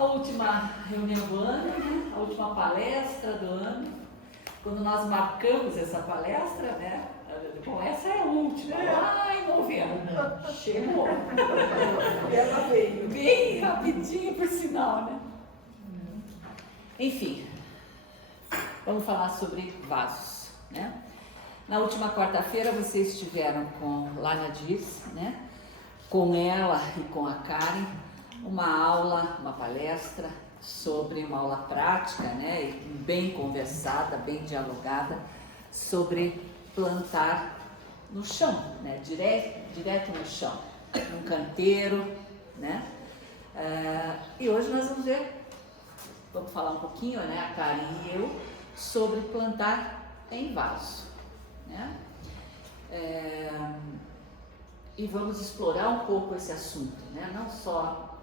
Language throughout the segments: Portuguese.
a última reunião do ano, né? A última palestra do ano. Quando nós marcamos essa palestra, né? Bom, essa é a última, lá em novembro. Chegou. Ela veio. Bem rapidinho, por sinal, né? Enfim, vamos falar sobre vasos, né? Na última quarta-feira vocês estiveram com Lana Diz, né? Com ela e com a Karen, uma aula, uma palestra sobre uma aula prática, né? E bem conversada, bem dialogada, sobre plantar no chão, né? Direto no chão, num canteiro, né? E hoje nós vamos falar um pouquinho, né? A Karen e eu, sobre plantar em vaso, né? E vamos explorar um pouco esse assunto, né? Não só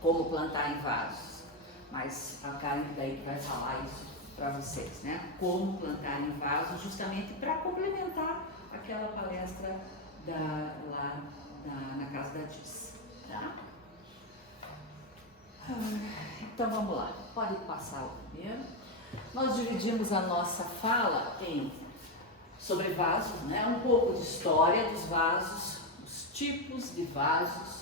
como plantar em vasos, mas a Karen daí que vai falar isso para vocês, né? Como plantar em vasos, justamente para complementar aquela palestra lá na casa da Diz, tá? Então vamos lá, pode passar o primeiro. Nós dividimos a nossa fala sobre vasos, né? Um pouco de história dos vasos, os tipos de vasos,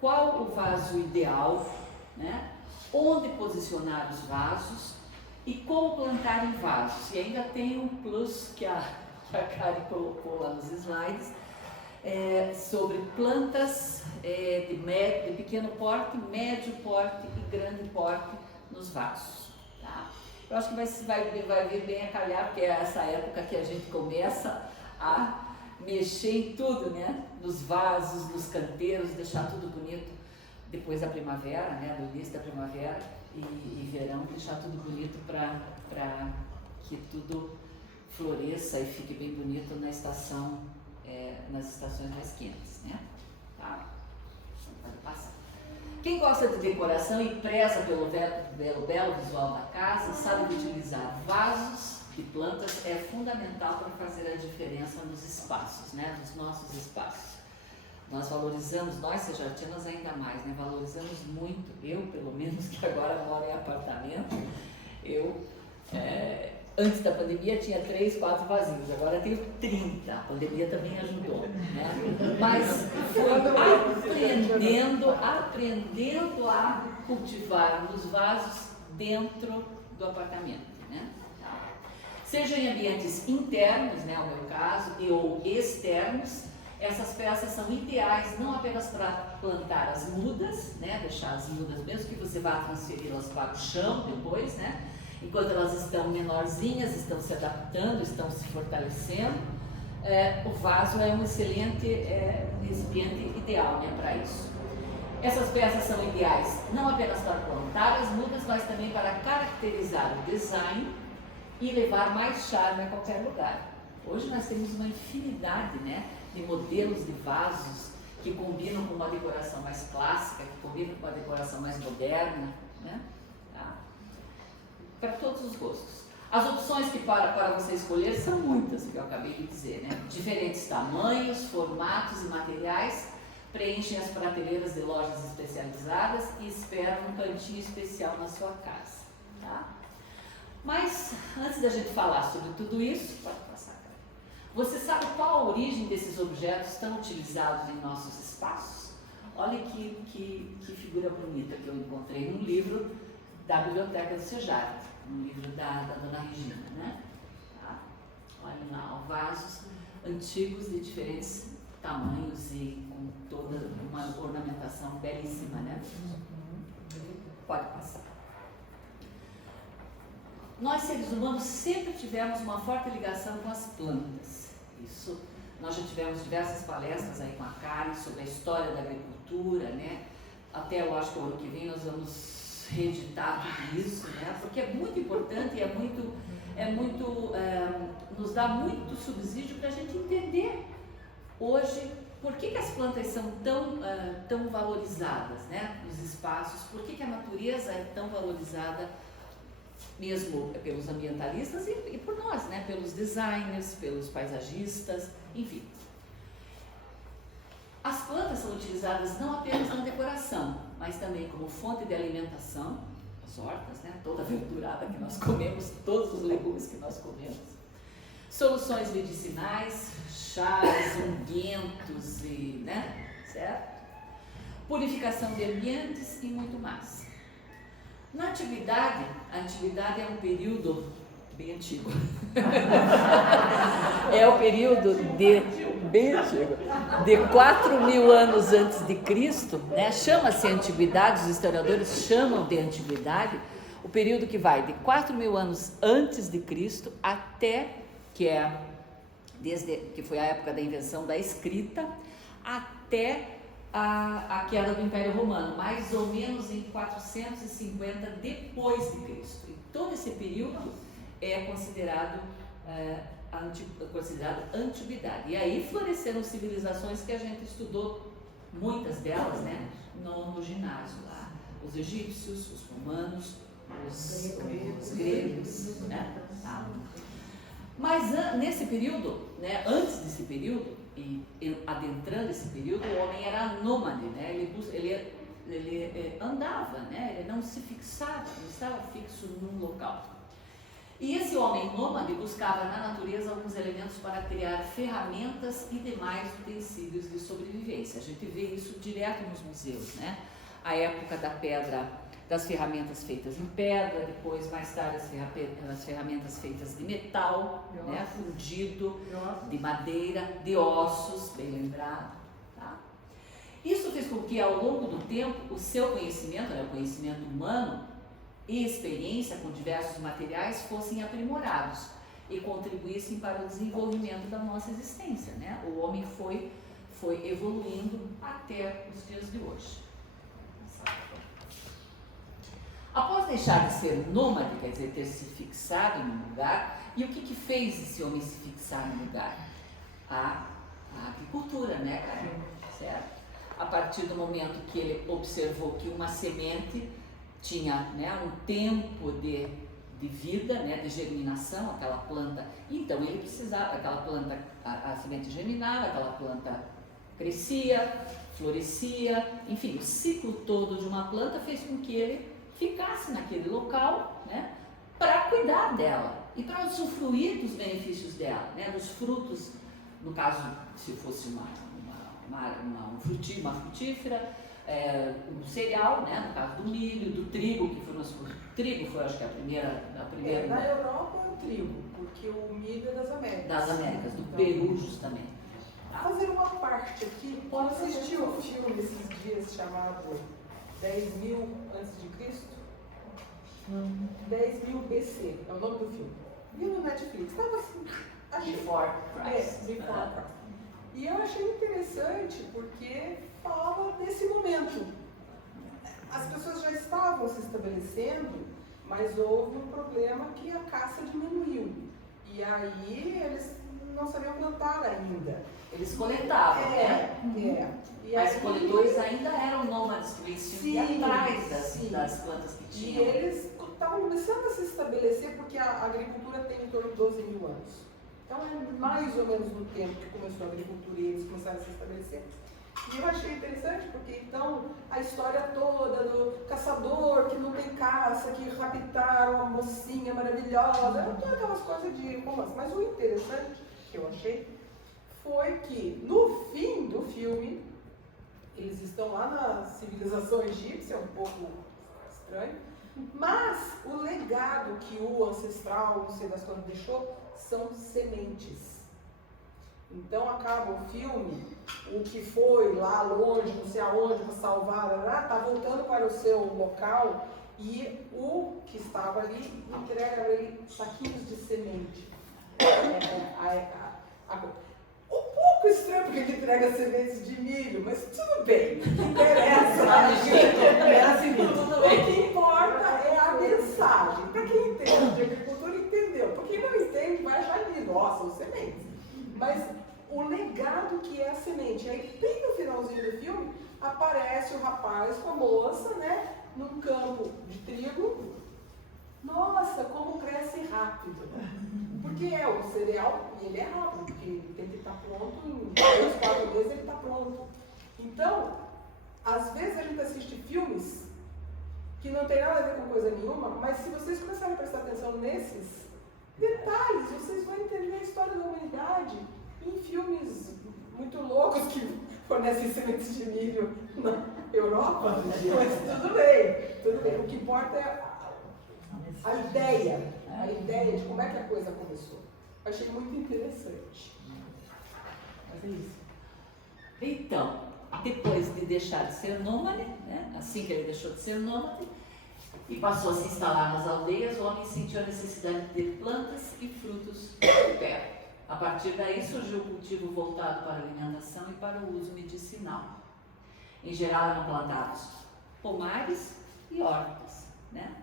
qual o vaso ideal, né? Onde posicionar os vasos e como plantar em vasos. E ainda tem um plus que a Karen colocou lá nos slides, sobre plantas de pequeno porte, médio porte e grande porte nos vasos. Tá? Eu acho que vai vir bem a calhar, porque é essa época que a gente começa a mexer em tudo, né? Nos vasos, nos canteiros, deixar tudo bonito depois da primavera, né? Do início da primavera e verão, deixar tudo bonito para que tudo floresça e fique bem bonito na estação, nas estações mais quentes, né? Tá? Pode passar. Quem gosta de decoração e preza pelo belo visual da casa, sabe que utilizar vasos e plantas é fundamental para fazer a diferença nos espaços, né? Nos nossos espaços. Nós valorizamos, nós sejatinas ainda mais, né? Valorizamos muito, eu pelo menos, que agora moro em apartamento, antes da pandemia tinha 3, 4 vasinhos, agora tenho 30, a pandemia também ajudou, né? Mas foi aprendendo a cultivar os vasos dentro do apartamento, né? Seja em ambientes internos, né, no meu caso, ou externos, essas peças são ideais não apenas para plantar as mudas, né, deixar as mudas, mesmo que você vá transferi-las para o chão depois, né, enquanto elas estão menorzinhas, estão se adaptando, estão se fortalecendo, o vaso é um excelente recipiente ideal, né, para isso. Essas peças são ideais não apenas para plantar as mudas, mas também para caracterizar o design e levar mais charme a qualquer lugar. Hoje nós temos uma infinidade, né, de modelos de vasos que combinam com uma decoração mais clássica, que combinam com uma decoração mais moderna, né? Tá? Para todos os gostos. As opções que para você escolher são muitas, que eu acabei de dizer, né? Diferentes tamanhos, formatos e materiais preenchem as prateleiras de lojas especializadas e esperam um cantinho especial na sua casa, tá? Mas antes da gente falar sobre tudo isso, pode passar, cara. Você sabe qual a origem desses objetos tão utilizados em nossos espaços? Olha que figura bonita que eu encontrei num livro da Biblioteca do Sejart, um livro da Dona Regina, né? Tá? Olha lá, vasos antigos de diferentes tamanhos e com toda uma ornamentação belíssima, né? Pode passar. Nós, seres humanos, sempre tivemos uma forte ligação com as plantas. Isso, nós já tivemos diversas palestras aí com a Karen sobre a história da agricultura, né? Até eu acho que o ano que vem nós vamos reeditar tudo isso, né? Porque é muito importante e nos dá muito subsídio para a gente entender hoje por que as plantas são tão valorizadas, né? Nos espaços, por que a natureza é tão valorizada mesmo pelos ambientalistas e por nós, né? Pelos designers, pelos paisagistas, enfim. As plantas são utilizadas não apenas na decoração, mas também como fonte de alimentação, as hortas, né? Toda a verdurada que nós comemos, todos os legumes que nós comemos. Soluções medicinais, chás, unguentos e, né? Certo? Purificação de ambientes e muito mais. Na antiguidade, a antiguidade é um período bem antigo. É o período bem antigo, de 4.000 anos antes de Cristo, né? Chama-se antiguidade, os historiadores chamam de antiguidade, o período que vai de 4.000 anos antes de Cristo até, que foi a época da invenção da escrita, até a queda do Império Romano, mais ou menos em 450 depois de Cristo. E todo esse período é considerado antiguidade. E aí floresceram civilizações que a gente estudou, muitas delas, né, no ginásio lá. Os egípcios, os romanos, os gregos, né? Mas nesse período, né, antes desse período, e adentrando esse período, o homem era nômade, né? Ele andava, né? Ele não se fixava, não estava fixo num local. E esse homem nômade buscava na natureza alguns elementos para criar ferramentas e demais utensílios de sobrevivência. A gente vê isso direto nos museus, né? A época da pedra, das ferramentas feitas em pedra, depois, mais tarde, as ferramentas feitas de metal, né, fundido, de madeira, de ossos, bem lembrado. Tá? Isso fez com que, ao longo do tempo, o seu conhecimento, né, o conhecimento humano e experiência com diversos materiais fossem aprimorados e contribuíssem para o desenvolvimento da nossa existência. Né? O homem foi evoluindo até os dias de hoje. Após deixar de ser nômade, quer dizer, ter se fixado em um lugar, e o que fez esse homem se fixar no lugar? A agricultura, né, cara? Certo? A partir do momento que ele observou que uma semente tinha, né, um tempo de vida, né, de germinação, aquela planta, então ele precisava, aquela planta, a semente germinava, aquela planta crescia, florescia, enfim, o ciclo todo de uma planta fez com que ele ficasse naquele local, né, para cuidar dela e para usufruir dos benefícios dela, né, dos frutos, no caso, se fosse uma frutífera, um cereal, né, no caso do milho, do trigo, trigo foi, acho que a primeira. Na Europa é o trigo, porque o milho é das Américas. Das Américas, do Peru justamente. Tá? Fazer uma parte aqui, quando assisti o filme esses dias chamado 10.000 a.C., 10.000 BC, é o nome do filme. Vi no Netflix, estava assim, achei. Before Christ. Before Christ. E eu achei interessante porque fala desse momento. As pessoas já estavam se estabelecendo, mas houve um problema que a caça diminuiu. E aí eles não sabiam plantar ainda. Eles coletavam, né? Mas coletores ainda eram nômades que venciam atrás das plantas que tinham. E eles estavam começando a se estabelecer porque a agricultura tem em torno de 12.000 anos. Então é mais ou menos no tempo que começou a agricultura e eles começaram a se estabelecer. E eu achei interessante porque então a história toda do caçador que não tem caça, que raptaram uma mocinha maravilhosa, todas aquelas coisas de romance. Mas o interessante que eu achei foi que no fim do filme, eles estão lá na civilização egípcia, um pouco estranho, mas o legado que o ancestral, não sei das quantas, deixou, são sementes. Então acaba o filme, o que foi lá longe, não sei aonde, para salvar, está voltando para o seu local e o que estava ali entrega a ele saquinhos de semente. Um pouco estranho porque ele entrega sementes de milho, mas tudo bem, o que interessa o que importa é a mensagem. Para quem entende de agricultura, entendeu. Para quem não entende, vai achar lindo, são sementes. Mas o legado que é a semente. Aí, bem no finalzinho do filme, aparece o rapaz com a moça, né, num campo de trigo. Nossa, como cresce rápido. Porque é o cereal, e ele é rápido, porque ele tem que estar pronto em 2, 4 meses, ele está pronto. Então, às vezes a gente assiste filmes que não tem nada a ver com coisa nenhuma, mas se vocês começarem a prestar atenção nesses detalhes, vocês vão entender a história da humanidade em filmes muito loucos que fornecem sementes de milho na Europa, mas tudo bem. O que importa é a ideia de como é que a coisa começou. Achei muito interessante. Mas é isso. Então, depois de deixar de ser nômade, né, assim que ele deixou de ser nômade, e passou a se instalar nas aldeias, o homem sentiu a necessidade de ter plantas e frutos perto. A partir daí surgiu o cultivo voltado para a alimentação e para o uso medicinal. Em geral eram plantados pomares e hortas, né?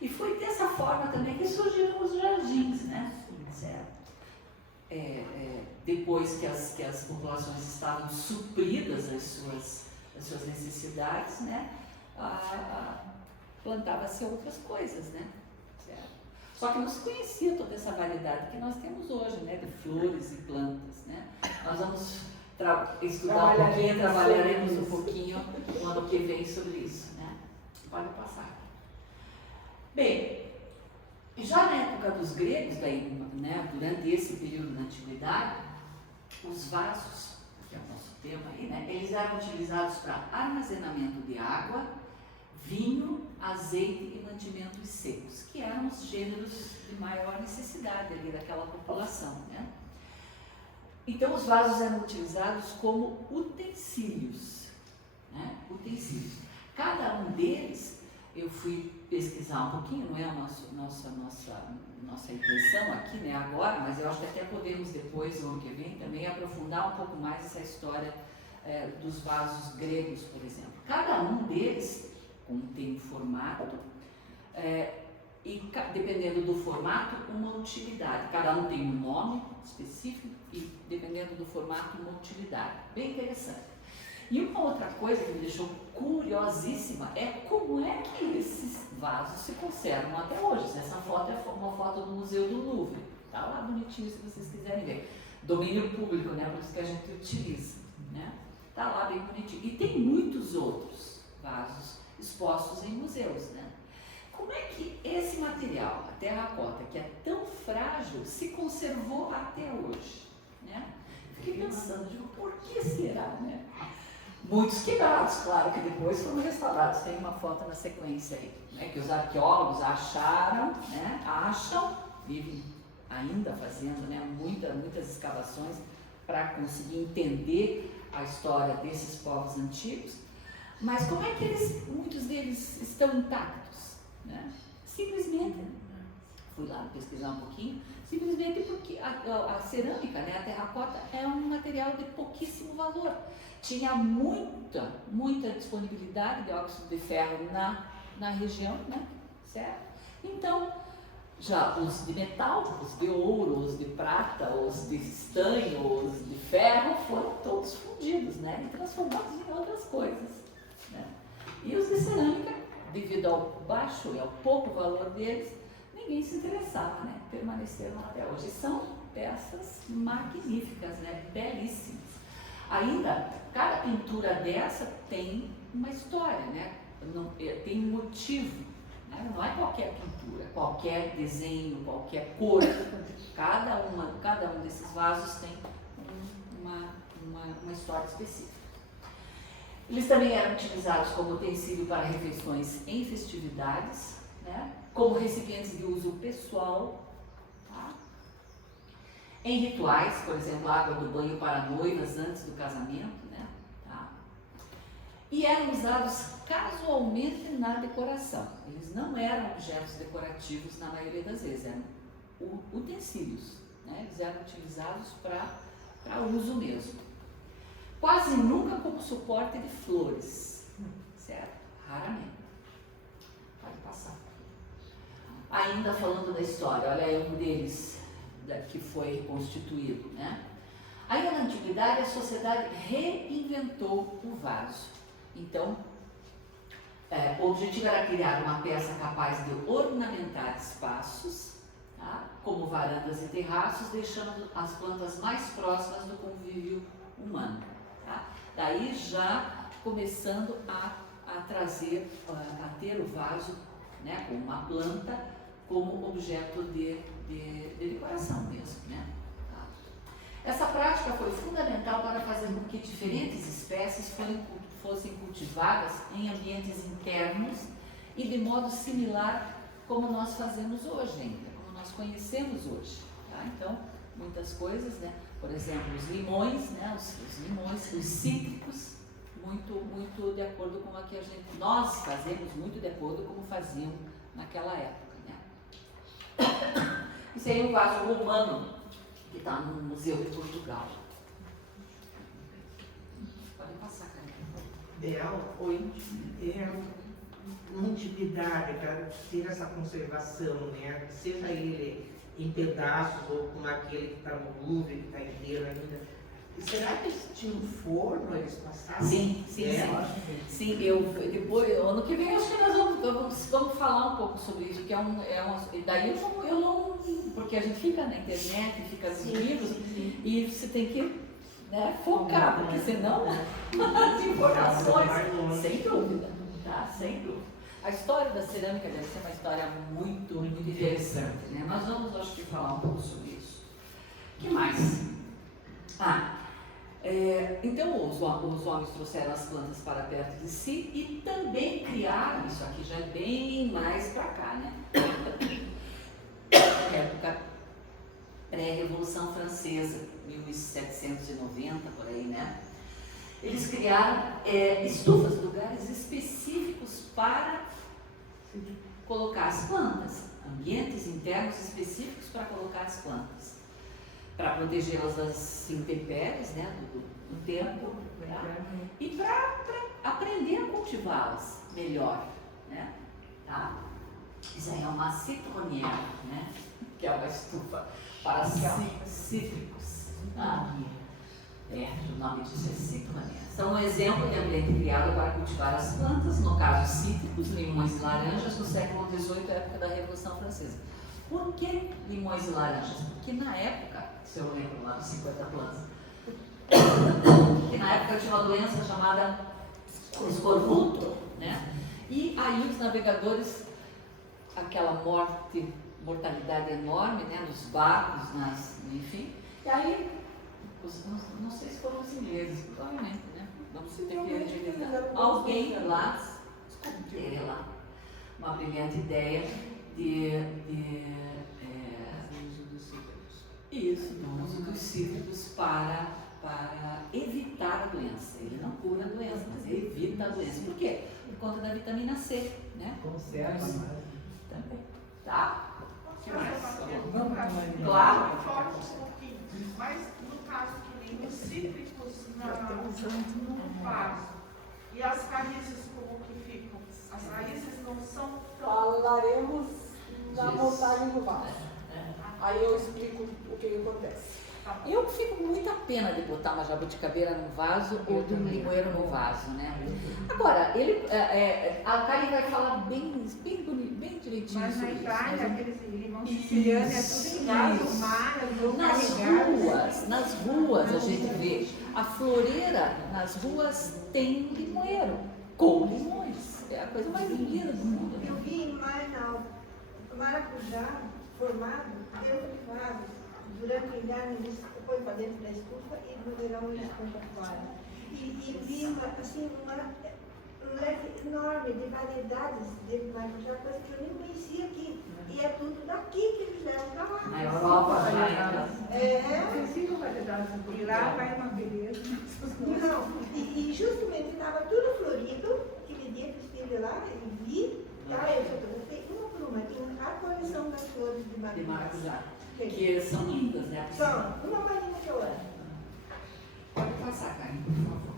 E foi dessa forma também que surgiram os jardins, né? Certo? Depois que as populações estavam supridas das suas necessidades, né? Plantava-se outras coisas, né? Certo? Só que não se conhecia toda essa variedade que nós temos hoje, né? De flores e plantas, né? Nós vamos estudar um pouquinho, trabalharemos um pouquinho no ano que vem sobre isso, né? Pode passar. Bem, já na época dos gregos, daí, né, durante esse período da antiguidade, os vasos, que é o nosso tema aí, né? Eles eram utilizados para armazenamento de água, vinho, azeite e mantimentos secos, que eram os gêneros de maior necessidade ali daquela população, né? Então os vasos eram utilizados como utensílios, né? Utensílios. Cada um deles, eu fui pesquisar um pouquinho, não é a nossa intenção aqui, né, agora, mas eu acho que até podemos depois, no ano que vem, também aprofundar um pouco mais essa história dos vasos gregos, por exemplo. Cada um deles tem um formato e, dependendo do formato, uma utilidade. Cada um tem um nome específico e, dependendo do formato, uma utilidade. Bem interessante. E uma outra coisa que me deixou curiosíssima é como é que esses vasos se conservam até hoje. Essa foto é uma foto do Museu do Louvre. Está lá bonitinho se vocês quiserem ver. Domínio público, né? Por isso que a gente utiliza, né? Está lá bem bonitinho. E tem muitos outros vasos expostos em museus, né? Como é que esse material, a terracota, que é tão frágil, se conservou até hoje, né? Fiquei pensando, digo, por que será, né? Muitos quebrados, claro, que depois foram restaurados. Tem uma foto na sequência aí, né, que os arqueólogos acharam, né, vivem ainda fazendo, né, muitas escavações para conseguir entender a história desses povos antigos. Mas como é que muitos deles estão intactos, né? Simplesmente, fui lá pesquisar um pouquinho, simplesmente porque a cerâmica, né, a terracota, é um material de pouquíssimo valor. Tinha muita disponibilidade de óxido de ferro na região, né? Certo? Então, já os de metal, os de ouro, os de prata, os de estanho, os de ferro, foram todos fundidos, né? E transformados em outras coisas, né? E os de cerâmica, devido ao baixo e ao pouco valor deles, ninguém se interessava, né? Permaneceram até hoje. São peças magníficas, né? Belíssimas. Ainda, cada pintura dessa tem uma história, né? Tem um motivo, né? Não é qualquer pintura, qualquer desenho, qualquer cor. Cada um desses vasos tem uma história específica. Eles também eram utilizados como utensílio para refeições em festividades, né? Como recipientes de uso pessoal, tá? Em rituais, por exemplo, a água do banho para noivas antes do casamento, né? Tá? E eram usados casualmente na decoração. Eles não eram objetos decorativos na maioria das vezes, eram utensílios, né? Eles eram utilizados para uso mesmo. Quase nunca como suporte de flores, certo? Raramente. Pode passar. Ainda falando da história, olha aí um deles que foi constituído, né? Aí na antiguidade a sociedade reinventou o vaso. Então, o objetivo era criar uma peça capaz de ornamentar espaços, tá? Como varandas e terraços, deixando as plantas mais próximas do convívio humano. Tá? Daí já começando a a trazer, a ter o vaso, né, como uma planta, como objeto de decoração mesmo, né? Tá. Essa prática foi fundamental para fazer com que diferentes espécies fossem cultivadas em ambientes internos e de modo similar como nós fazemos hoje ainda, como nós conhecemos hoje. Tá? Então, muitas coisas, né? Por exemplo, os limões, né? Os limões, os cítricos, muito de acordo com o que nós fazemos, muito de acordo com como faziam naquela época, né? Isso aí é um vaso romano que está no Museu de Portugal. Pode passar, Carmen. Bel, Oi. Uma atividade para ter essa conservação, né? Seja ele em pedaços ou como aquele que está no Louvre, que está inteiro ainda. Será que eles tinham forno, eles passavam? Sim. Sim, depois, ano que vem, acho que nós vamos falar um pouco sobre isso, que daí eu não, porque a gente fica na internet, fica nos livros, e você tem que, né, focar, porque senão as informações, sem dúvida, tá? Sem dúvida. A história da cerâmica deve ser uma história muito interessante, né? Nós vamos, acho que, falar um pouco sobre isso. O que mais? Então os homens trouxeram as plantas para perto de si e também criaram, isso aqui já é bem mais para cá, né? Época pré-Revolução Francesa, 1790, por aí, né? Eles criaram estufas, lugares específicos para colocar as plantas, ambientes internos específicos para colocar as plantas, para protegê-las das intempéries, né, do tempo, tá? E para aprender a cultivá-las melhor, né? Tá? Isso aí é uma citronnière, né? Que é uma estufa para cítricos. Tá? O nome disso é citronnière. São um exemplo de ambiente criado para cultivar as plantas, no caso cítricos, limões e laranjas, no século XVIII, época da Revolução Francesa. Por que limões e laranjas? Porque na época, se eu lembro lá dos 50 plantas, que na época tinha uma doença chamada escorbuto, né? E aí os navegadores, aquela mortalidade enorme, né? Nos barcos, enfim, e aí, não sei se foram os ingleses, provavelmente, né? Vamos ter que utilizar. Alguém lá, teve lá uma brilhante ideia do uso dos cítricos para evitar a doença. Ele não cura a doença, mas ele evita a doença. Por quê? Por conta da vitamina C, né? Conserva mais. Também. Tá? Vamos, claro. Forte um pouquinho, mas no caso que nem os cítricos no vaso e as raízes como que ficam? As raízes não são tão... Falaremos na montagem do vaso. Aí eu explico o que acontece. Eu fico com muita pena de botar uma jabuticabeira no vaso ou de um limoeiro no vaso, né? Agora, a Karen vai falar bem direitinho Mas na sobre isso. Itália, aqueles limões sicilianos, é tudo em vaso, mar, Nas ruas a gente vê. A floreira nas ruas tem limoeiro, com limões. É a coisa mais linda do mundo. Eu vi em maracujá formado dentro de vasos. Durante o inverno eles põem para dentro da estufa e no verão eles põem para fora. E vi um leque enorme de variedades de maracujá, coisa que eu nem conhecia aqui. E é tudo daqui que eles levam para lá. Na Europa já tem 5 variedades. E lá vai uma beleza. Não, e justamente estava tudo florido, aquele dia que eu estive lá e vi, tá, eu fotografei uma por uma, tinha a coleção das flores de maracujá. Que são lindas, né? São, uma mais linda que a outra. Pode passar, Karen, por favor.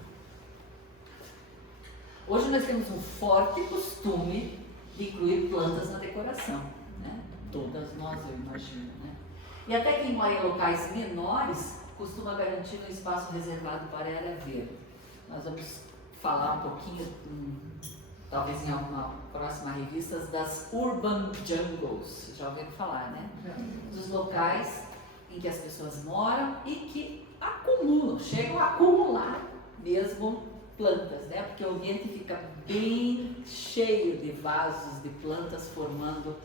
Hoje nós temos um forte costume de incluir plantas na decoração, né? Todas nós, eu imagino, né? E até quem mora em locais menores costuma garantir um espaço reservado para a área verde. Nós vamos falar um pouquinho, talvez em alguma próxima revista, das urban jungles, já ouviram falar, né? Dos locais em que as pessoas moram e que acumulam, chegam a acumular mesmo plantas, né? Porque o ambiente fica bem cheio de vasos, de plantas, formando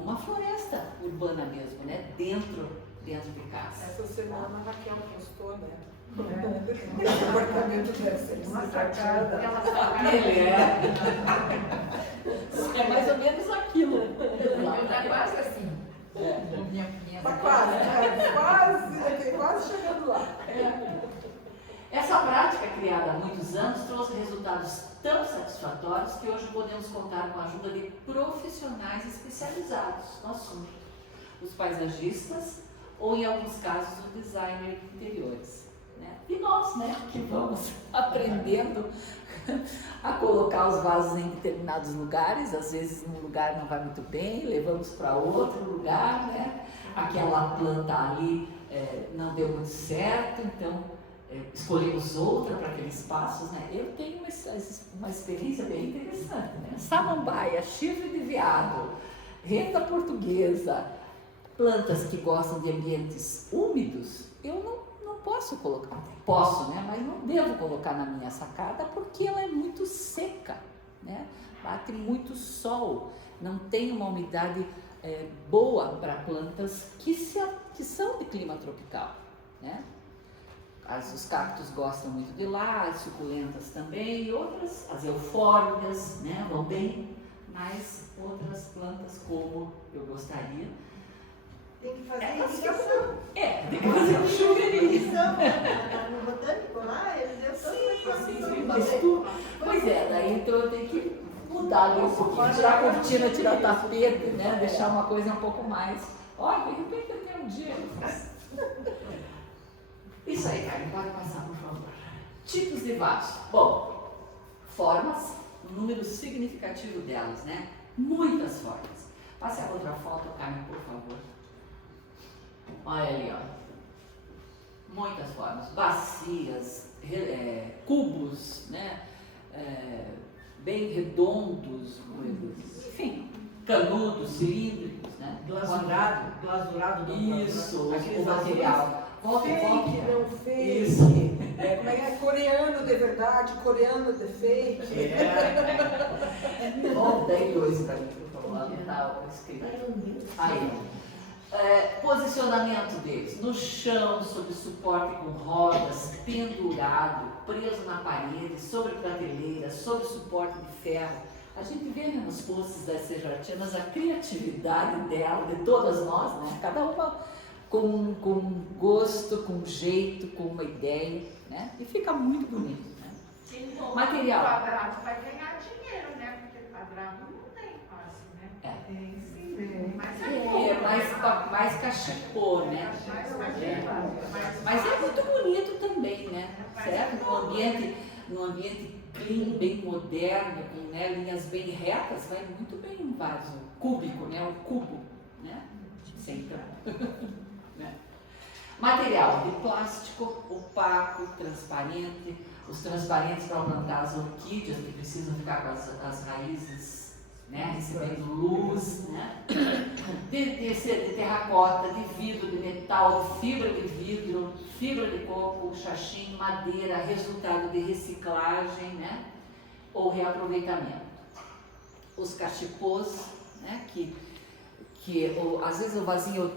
uma floresta urbana mesmo, né? Dentro de casa. Essa semana a Raquel postou, né? O apartamento deve ser uma sacada. Ele é mais ou menos aquilo. Tá quase assim. Tá quase, né? Quase chegando lá. Essa prática, criada há muitos anos, trouxe resultados tão satisfatórios que hoje podemos contar com a ajuda de profissionais especializados no assunto, os paisagistas ou, em alguns casos, o designer de interiores. Né? E nós, né, que vamos aprendendo a colocar os vasos em determinados lugares, às vezes num lugar não vai muito bem, levamos para outro lugar, né? Aquela planta ali não deu muito certo, então escolhemos outra para aquele espaço, né? Eu tenho uma experiência bem interessante, né? Samambaia, chifre de veado, renda portuguesa, plantas que gostam de ambientes úmidos, eu não posso colocar, posso, né? Mas não devo colocar na minha sacada porque ela é muito seca, né? Bate muito sol, não tem uma umidade boa para plantas que são de clima tropical, né? Os cactos gostam muito de lá, as suculentas também, e outras, as eufórbias, né, vão bem, mas outras plantas como eu gostaria. Tem que fazer Elas irrigação. tem que fazer um chuveirinho. Irrigação, no botânico lá, eles deu Pois é, daí então eu tenho que mudar ali um pouquinho, tirar a cortina, tirar o tapete, né, deixar uma coisa um pouco mais. Olha, de repente eu tenho um dia. Isso aí, Karen, pode passar, por favor. Tipos de vaso. Bom, formas, um número significativo delas, né? Muitas formas. Passe a outra foto, Karen, por favor. Olha ali, ó. Muitas formas. Bacias, cubos, né? Bem redondos, enfim, canudos, cilíndricos, né? Glazurado. Isso, Aqueles o material. Fake, não fake. Isso. Como é que é? Coreano de verdade, coreano de fake. Bom, daí dois para mim, por favor. Tá escrito. Aí. Posicionamento deles. No chão, sob suporte com rodas, pendurado, preso na parede, sobre prateleira, sobre suporte de ferro. A gente vê, né, nos posts das Sejartianas a criatividade dela, de todas nós, né? Cada uma com gosto, com jeito, com uma ideia, né? E fica muito bonito, né? Material. Quadrado vai ganhar dinheiro, né? Porque quadrado não tem fácil, né? Tem sim. Mais cachepô, né? Mas é muito bonito também, né? Certo? Num ambiente clean, bem moderno, com, né, linhas bem retas, vai muito bem um vaso cúbico, né? Um cubo, né? Sempre. Né? Material de plástico, opaco, transparente. Os transparentes para plantar as orquídeas, que precisam ficar com as raízes, né, recebendo luz, né? De terracota, de vidro, de metal, de fibra de coco, xaxim, madeira, resultado de reciclagem, né? Ou reaproveitamento. Os cachepôs, né? Às vezes o vasinho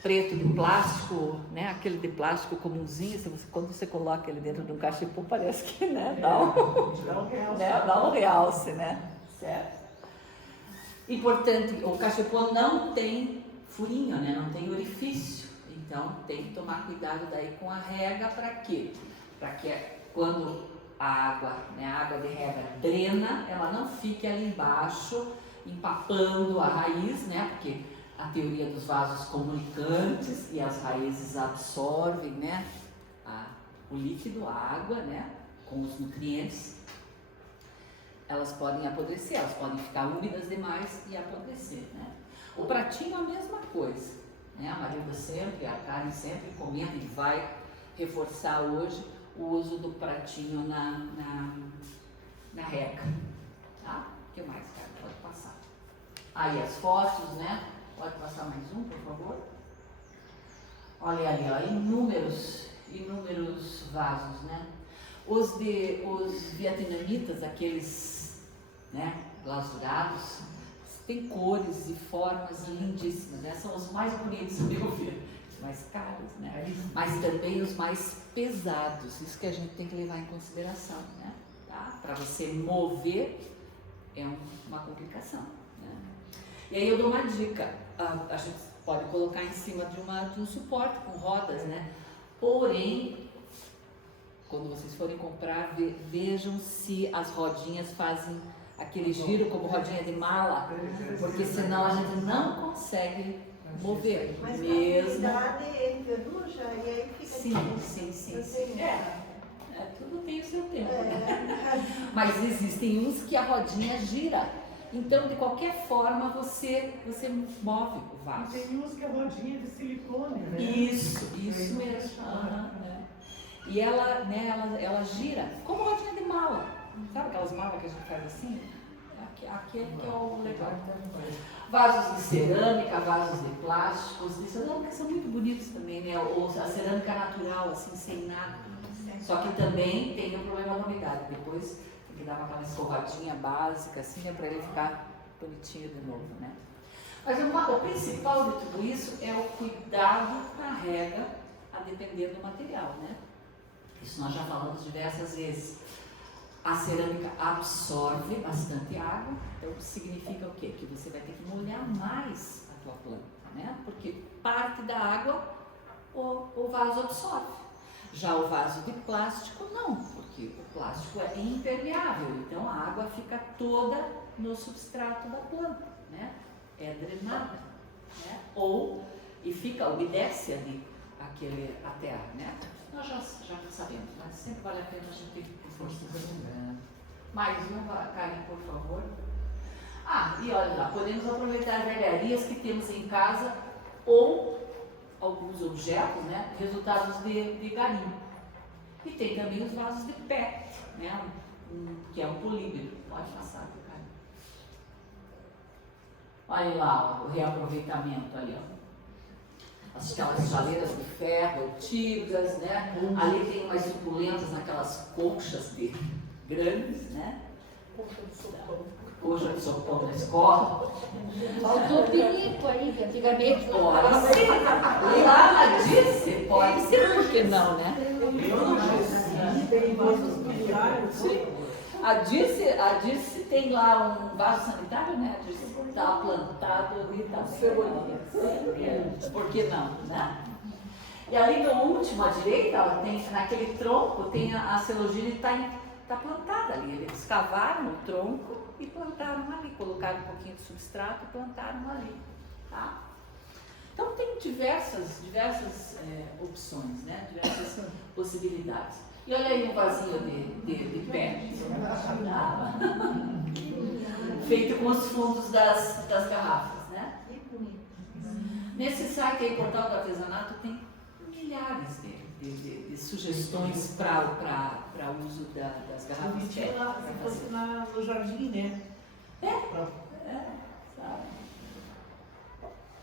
preto de plástico, né? Aquele de plástico comumzinho, quando você coloca ele dentro de um cachepô, parece que, né? Dá um realce, né? Certo? Importante, o cachepô não tem furinho, né? Não tem orifício, então tem que tomar cuidado daí com a rega. Para quê? Para que quando a água, né, a água de rega drena, ela não fique ali embaixo empapando a raiz, né? Porque a teoria dos vasos comunicantes, e as raízes absorvem, né, o líquido, a água, né, com os nutrientes. Elas podem apodrecer, elas podem ficar úmidas demais e apodrecer, né? O pratinho é a mesma coisa, né? A Marilda sempre, a Karen sempre comenta e vai reforçar hoje o uso do pratinho na rega, tá? O que mais, cara? Pode passar. Aí as fotos, né? Pode passar mais um, por favor? Olha ali, ó, inúmeros vasos, né? Os vietnamitas, aqueles, né, glasurados, tem cores e formas lindíssimas, né? São os mais bonitos, meu ver, os mais caros, né? Mas também os mais pesados, isso que a gente tem que levar em consideração, né? Tá? Para você mover é uma complicação, né? E aí eu dou uma dica, a gente pode colocar em cima de um suporte com rodas, né? Porém, quando vocês forem comprar, vejam se as rodinhas fazem aquele giro como rodinha de mala, porque senão a gente não consegue mover, Mas mesmo. a habilidade enferruja e aí fica Sim. Tudo tem o seu tempo, né? É. Mas existem uns que a rodinha gira. Então, de qualquer forma, você move o vaso. Tem uns que é rodinha de silicone, né? Isso mesmo. E ela, né, ela gira como rodinha de mala. Sabe aquelas malas que a gente faz assim? Aqui é que é o legal. Vasos de cerâmica, vasos de plásticos. De cerâmica são muito bonitos também, né? Ou a cerâmica natural, assim, sem nada. Só que também tem o problema da umidade. Depois tem que dar aquela escovadinha básica, assim, né, para ele ficar bonitinho de novo, né? Mas o principal de tudo isso é o cuidado na rega, a depender do material, né? Isso nós já falamos diversas vezes. A cerâmica absorve bastante água, então significa o quê? Que você vai ter que molhar mais a tua planta, né? Porque parte da água o vaso absorve. Já o vaso de plástico não, porque o plástico é impermeável, então a água fica toda no substrato da planta, né? É drenada, né? E umedece ali aquele aterro, né? Nós já sabemos, mas sempre vale a pena a gente ter força. Mais uma, Karen, por favor. E olha lá, podemos aproveitar velharias que temos em casa ou alguns objetos, né, resultados de garimpo. E tem também os vasos de PET, né, que é um polímero. Pode passar, Karen. Olha lá o reaproveitamento ali, ó. Aquelas chaleiras de ferro antigas, né? Ali tem umas suculentas naquelas conchas grandes, né? Concha de sopão na escola. Faltou pinico aí, que antigamente Pode ser. Lá ela disse, pode ser, por que não, né? Sim. A Dirce tem lá um vaso sanitário, né? A Dirce está plantado ali também. Por que não, né? E ali no último, à direita, ó, tem, naquele tronco, tem a celogine que está plantada ali. Eles cavaram o tronco e plantaram ali, colocaram um pouquinho de substrato e plantaram ali, tá? Então tem diversas opções, né? Diversas possibilidades. E olha aí um vasinho de pé, feito com os fundos das garrafas, né? Nesse site aí, Portal do Artesanato, tem milhares de sugestões para o uso das garrafas de pé. Se fosse no jardim, né? Sabe?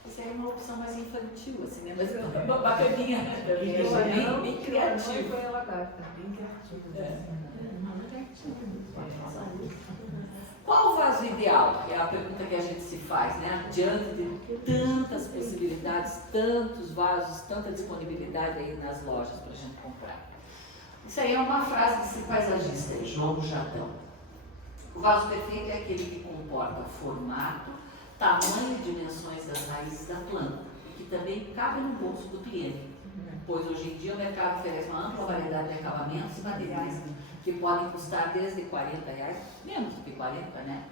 Isso aí é uma opção mais infantil, assim, né? Mas é uma bacaninha, né? Bem criativo. Qual o vaso ideal? É a pergunta que a gente se faz, né? Diante de tantas possibilidades, tantos vasos, tanta disponibilidade aí nas lojas para a gente comprar. Isso aí é uma frase desse paisagista, João Jardão. O vaso perfeito é aquele que comporta formato, tamanho e dimensões das raízes da planta e que também cabe no bolso do cliente, pois hoje em dia o mercado oferece uma ampla variedade de acabamentos e materiais que podem custar desde R$40, menos do que 40, né?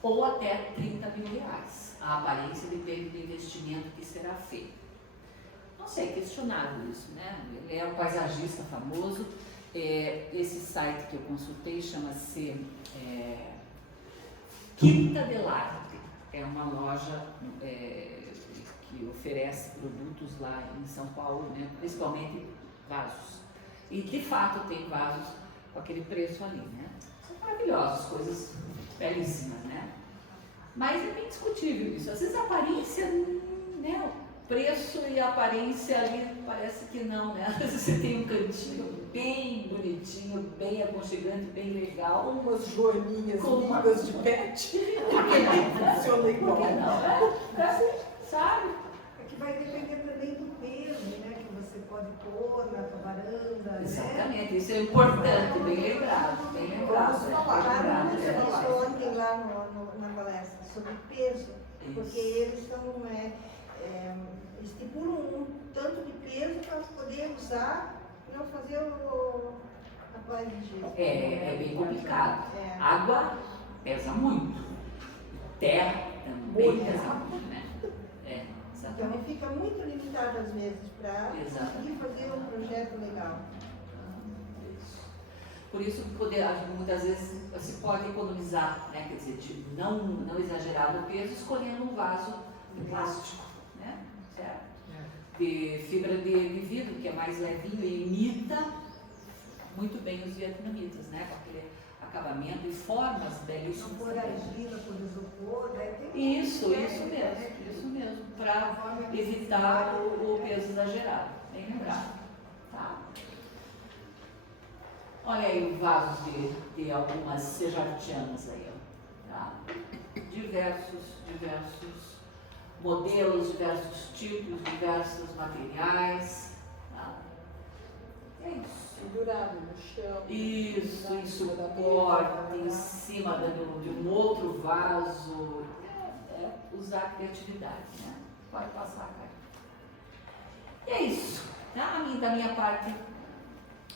Ou até R$30 mil. A aparência depende do investimento que será feito. Não sei, é questionável isso, né? Ele é um paisagista famoso. Esse site que eu consultei chama-se Quinta dell'Arte. É uma loja que oferece produtos lá em São Paulo, né? Principalmente vasos. E de fato tem vasos com aquele preço ali, né? São maravilhosos, coisas belíssimas, né? Mas é bem discutível isso. Às vezes a aparência, né? preço e aparência ali parece que não, né? Às vezes você tem um cantinho bem bonitinho, bem aconchegante, bem legal. Umas joaninhas Com uma- lindas de pet, porque não funciona igual. Por que não? Sabe? É que vai depender também do peso, né? Que você pode pôr na tua varanda, né? Exatamente, isso é importante, bem lembrado, bem lembrado. Vamos falar. bem lembrado, Você bem falou lembrado. ontem lá na palestra sobre peso, porque eles estipulam um tanto de peso para poder usar e não fazer a paz de jeito. É bem complicado. É. Água pesa muito. Terra também Muito. pesa muito, né? É, Então exatamente. fica muito limitado às vezes para conseguir fazer um projeto legal. Por isso, muitas vezes você pode economizar, né? Quer dizer, de não exagerar no peso, escolhendo um vaso de plástico, né? Certo? De fibra de vidro, que é mais levinho e imita muito bem os vietnamitas, né? Com aquele acabamento e formas belíssimas. Por argila, por isopor, né? Isso mesmo, para evitar o peso exagerado, bem lembrado, tá? Olha aí o vaso de algumas sejartianas aí, ó, tá? Diversos modelos, diversos tipos, diversos materiais, tá? É isso. Pendurado no chão. Isso, em cima da suporte, mesa, em cima de um outro vaso. É usar a criatividade, né? Pode passar, cara. E é isso, tá? Da minha parte,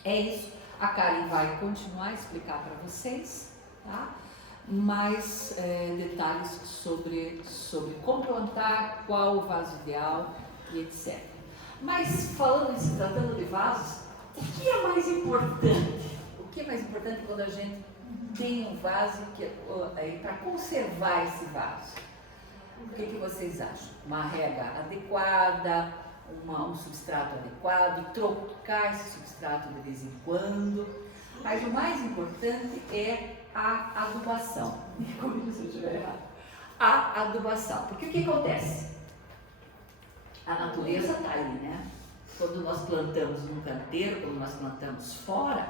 é isso. A Karen vai continuar a explicar para vocês, tá? Mais detalhes sobre como plantar, qual o vaso ideal e etc. Mas falando em se tratando de vasos, o que é mais importante? O que é mais importante quando a gente tem um vaso para conservar esse vaso? O que vocês acham? Uma rega adequada, um substrato adequado, trocar esse substrato de vez em quando. Mas o mais importante é a adubação. Me corrija se eu estiver errado. A adubação. Porque o que acontece? A natureza está aí, né? Quando nós plantamos num canteiro, quando nós plantamos fora,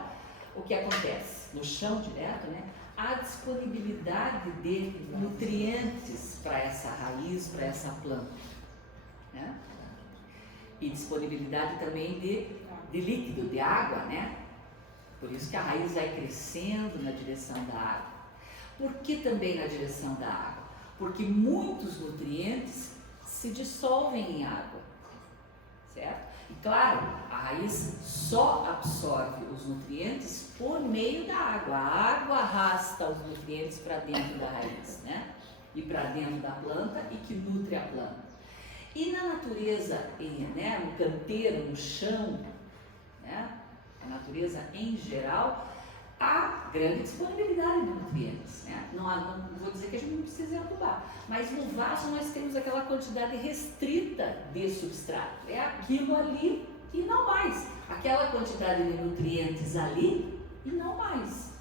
o que acontece? No chão direto, né? Há disponibilidade de nutrientes para essa raiz, para essa planta, né? E disponibilidade também de líquido, de água, né? Por isso que a raiz vai crescendo na direção da água. Por que também na direção da água? Porque muitos nutrientes se dissolvem em água, certo? E claro, a raiz só absorve os nutrientes por meio da água. A água arrasta os nutrientes para dentro da raiz, né? E para dentro da planta e que nutre a planta. E na natureza, né, no canteiro, no chão, né, a natureza em geral, há grande disponibilidade de nutrientes, né? Não vou dizer que a gente não precisa adubar, mas no vaso nós temos aquela quantidade restrita de substrato. É aquilo ali e não mais. Aquela quantidade de nutrientes ali e não mais.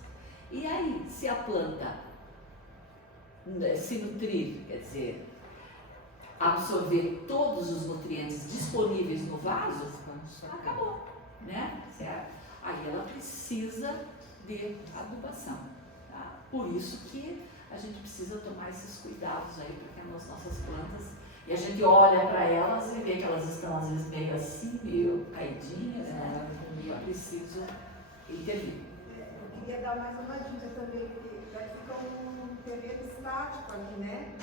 E aí, se a planta se nutrir, quer dizer, absorver todos os nutrientes disponíveis no vaso, acabou, né? Certo? Aí ela precisa de adubação, tá? Por isso que a gente precisa tomar esses cuidados aí para que as nossas plantas, e a gente olha para elas e vê que elas estão às vezes meio assim, meio caidinhas, né? E eu preciso intervir. Eu queria dar mais uma dica também, porque vai ficar um terreno estático ali, né?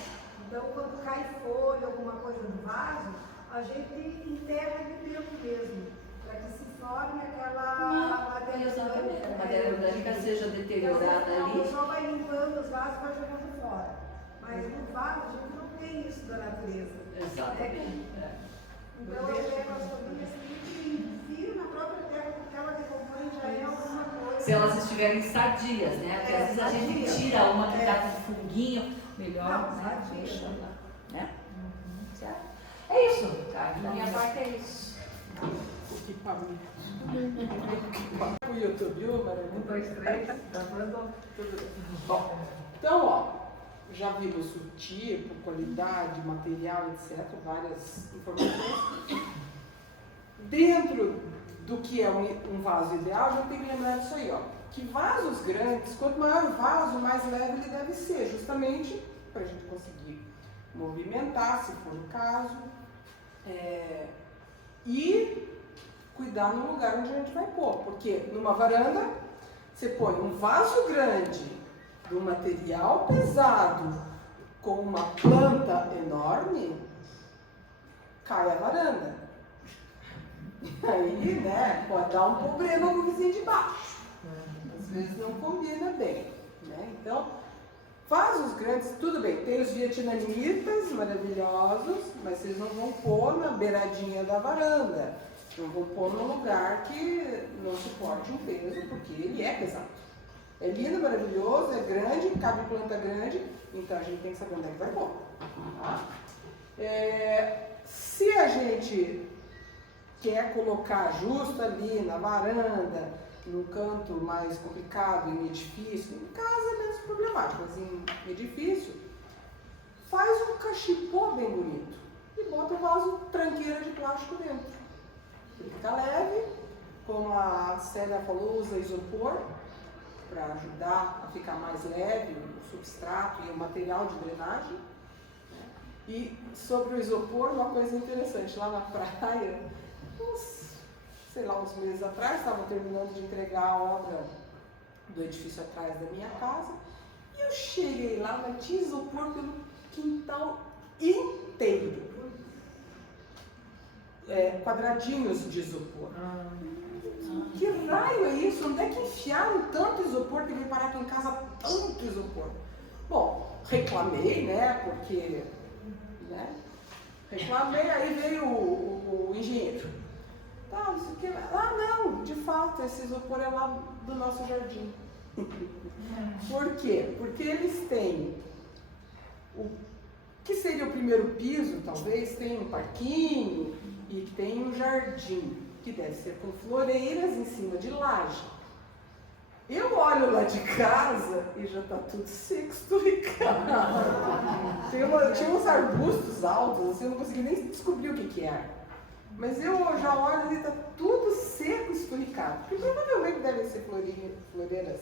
Então, quando cai folha, alguma coisa do vaso, a gente enterra de tempo mesmo, para que se forme aquela matéria Exatamente, a orgânica, matéria orgânica seja deteriorada O ali. pessoal vai limpando os vasos e vai jogando fora. Mas no vaso a gente não tem isso da natureza. Exatamente. Então, eu pego as folhinhas e enfio na própria terra, porque ela decompõe já é alguma coisa. Se elas estiverem sadias, né? Porque às vezes a gente tira uma que está com funguinho, melhor, Não, né? sadia. Deixa lá, né? Certo? É isso, cara. Da minha parte é isso. Equipamento. O YouTube, Maravilha. 1, 2, 3, tá pronto? Bom, então, ó, já vimos o tipo, qualidade, material, etc., várias informações. Dentro do que é um vaso ideal, já tem que lembrar disso aí, ó. Que vasos grandes, quanto maior o vaso, mais leve ele deve ser, justamente para a gente conseguir movimentar, se for o caso, e cuidar no lugar onde a gente vai pôr. Porque numa varanda, você põe um vaso grande, de um material pesado, com uma planta enorme, cai a varanda. Aí, né, pode dar um problema com o vizinho de baixo. Às vezes não combina bem, né? Então, vasos grandes, tudo bem, tem os vietnamitas maravilhosos, mas vocês não vão pôr na beiradinha da varanda, não vão pôr num lugar que não suporte um peso, porque ele é pesado. É lindo, maravilhoso, é grande, cabe planta grande, então a gente tem que saber onde é que vai pôr. Tá? Se a gente quer colocar justo ali na varanda, num canto mais complicado, em edifício, em casa é menos problemático, mas em edifício, faz um cachepô bem bonito e bota o vaso tranqueira de plástico dentro. Ele fica leve, como a Célia falou, usa isopor para ajudar a ficar mais leve o substrato e o material de drenagem. E sobre o isopor, uma coisa interessante, lá na praia, uns meses atrás, estavam terminando de entregar a obra do edifício atrás da minha casa, e eu cheguei lá, mas tinha isopor pelo quintal inteiro. Quadradinhos de isopor. Que raio é isso? Onde é que enfiaram tanto isopor que veio parar aqui em casa tanto isopor? Bom, reclamei, né, porque... né, reclamei, aí veio o engenheiro. Tá, isso aqui, não, de fato, esse isopor é lá do nosso jardim. Por quê? Porque eles têm o que seria o primeiro piso, talvez, tem um parquinho e tem um jardim, que deve ser com floreiras em cima de laje. Eu olho lá de casa e já está tudo seco, esturricado. Tinha uns arbustos altos, assim, eu não consegui nem descobrir o que era. Mas eu já olho e está tudo seco, esturricado. Porque provavelmente devem ser floreiras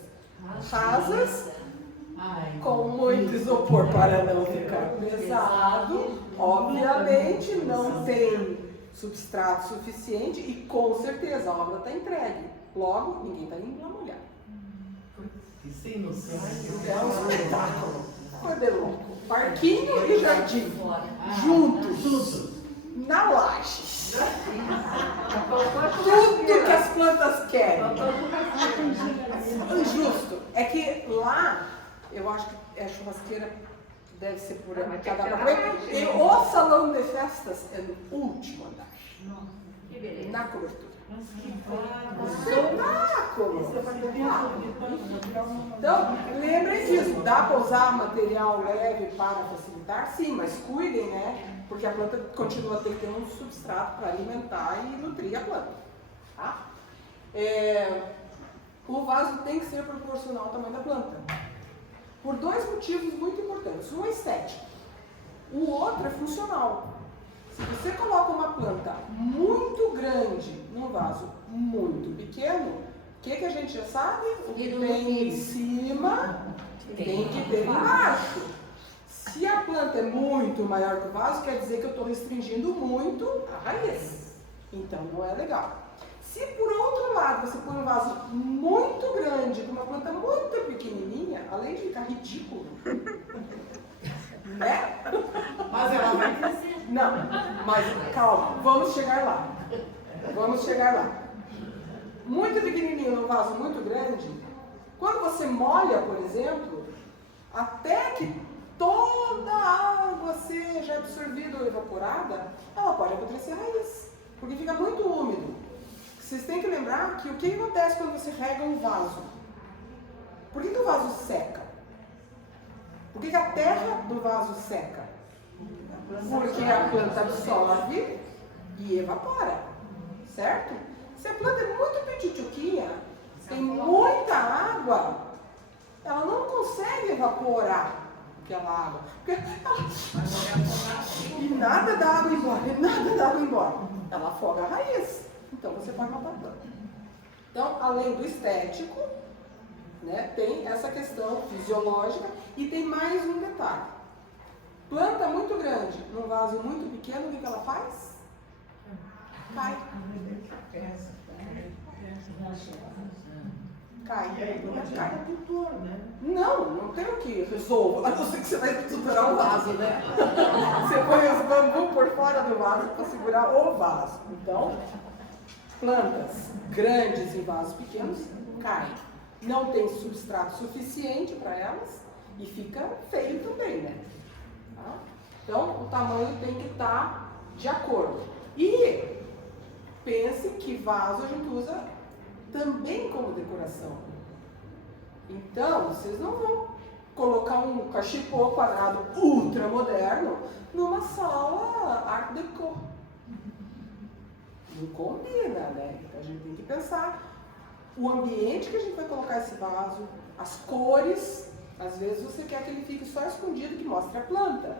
rasas, com muito isopor para não ficar pesado. Obviamente não tem substrato suficiente e com certeza a obra está entregue. Logo, ninguém está indo lá molhar. Sim, É um espetáculo. Coisa louco. Parquinho e jardim juntos na laje. Tudo que as plantas querem. Justo. É que lá, eu acho que a churrasqueira deve ser por cada apartamento. E o salão de festas é no último andar. Que beleza. Na cobertura. Espetáculo! Então, lembrem disso, dá para usar material leve para facilitar? Sim, mas cuidem, né? Porque a planta continua a ter que ter um substrato para alimentar e nutrir a planta. Tá? O vaso tem que ser proporcional ao tamanho da planta. Por dois motivos muito importantes. Um é estético, o outro é funcional. Se você coloca uma planta muito grande num vaso muito pequeno, o que a gente já sabe? O que tem em cima tem que ter embaixo. Se a planta é muito maior que o vaso, quer dizer que eu estou restringindo muito a raiz. Então não é legal. Se por outro lado você põe um vaso muito grande com uma planta muito pequenininha, além de ficar ridículo, né? Mas ela vai crescer. Não, mas calma, vamos chegar lá. Vamos chegar lá. Muito pequenininho no vaso muito grande, quando você molha, por exemplo, até que toda a água seja absorvida ou evaporada, ela pode apodrecer a raiz, porque fica muito úmido. Vocês têm que lembrar que o que acontece quando você rega um vaso? Por que o vaso seca? Por que a terra do vaso seca? Porque a planta absorve e evapora, certo? Se a planta é muito petitiquinha, tem muita água, ela não consegue evaporar. aquela água. E nada da água embora, e nada da água embora. Ela afoga a raiz. Então você pode matar a planta. Então, além do estético, né, tem essa questão fisiológica e tem mais um detalhe. Planta muito grande, num vaso muito pequeno, o que ela faz? Cai. Cai. Cai tutor, né? Não tem o que resolva. A não ser que você vai tutorar o vaso, né? Você põe os bambus por fora do vaso para segurar o vaso. Então, plantas grandes em vasos pequenos caem. Não tem substrato suficiente para elas e fica feio também, né? Tá? Então, o tamanho tem que estar de acordo. E pense que vaso a gente usa também como decoração. Então, vocês não vão colocar um cachepô quadrado ultra moderno numa sala Art Deco. Não combina, né? Então a gente tem que pensar o ambiente que a gente vai colocar esse vaso, as cores. Às vezes você quer que ele fique só escondido, que mostre a planta.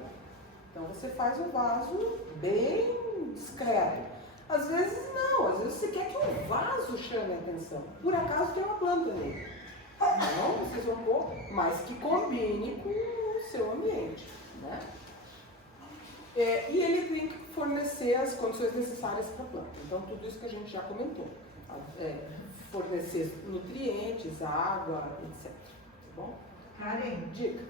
Então você faz o vaso bem discreto. Às vezes não, às vezes você quer que o vaso chame a atenção. Por acaso tem uma planta nele. Então vocês vão pôr, mas que combine com o seu ambiente, né? E ele tem que fornecer as condições necessárias para a planta. Então tudo isso que a gente já comentou. Fornecer nutrientes, água, etc. Tá bom? Karen, Dica.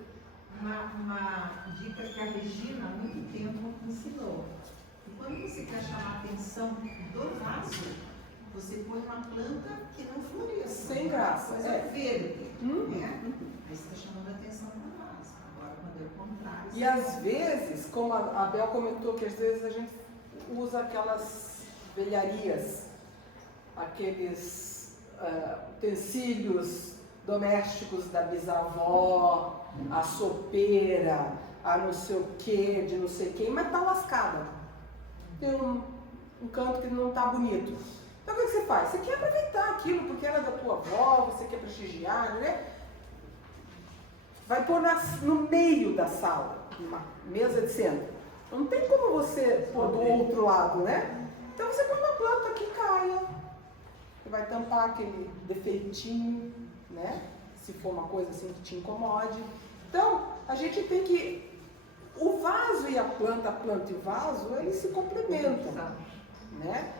uma dica que a Regina há muito tempo ensinou. E quando você quer chamar a atenção do vaso, você põe uma planta que não floresça. Sem graça. Coisa verde. Né? Aí você está chamando a atenção do vaso. Agora, quando é o contrário. E às vezes, como a Bel comentou, que às vezes a gente usa aquelas velharias, aqueles utensílios domésticos da bisavó, a sopeira, a não sei o que, de não sei quem, mas tá lascada. Tem um canto que não tá bonito. Então o que você faz? Você quer aproveitar aquilo porque era da tua avó, você quer prestigiar, né? Vai pôr no meio da sala, numa mesa de centro. Não tem como você pôr do outro lado, né? Então você põe uma planta que caia, que vai tampar aquele defeitinho, né? Se for uma coisa assim que te incomode. Então, a gente tem que... O vaso e a planta e o vaso, eles se complementam, né?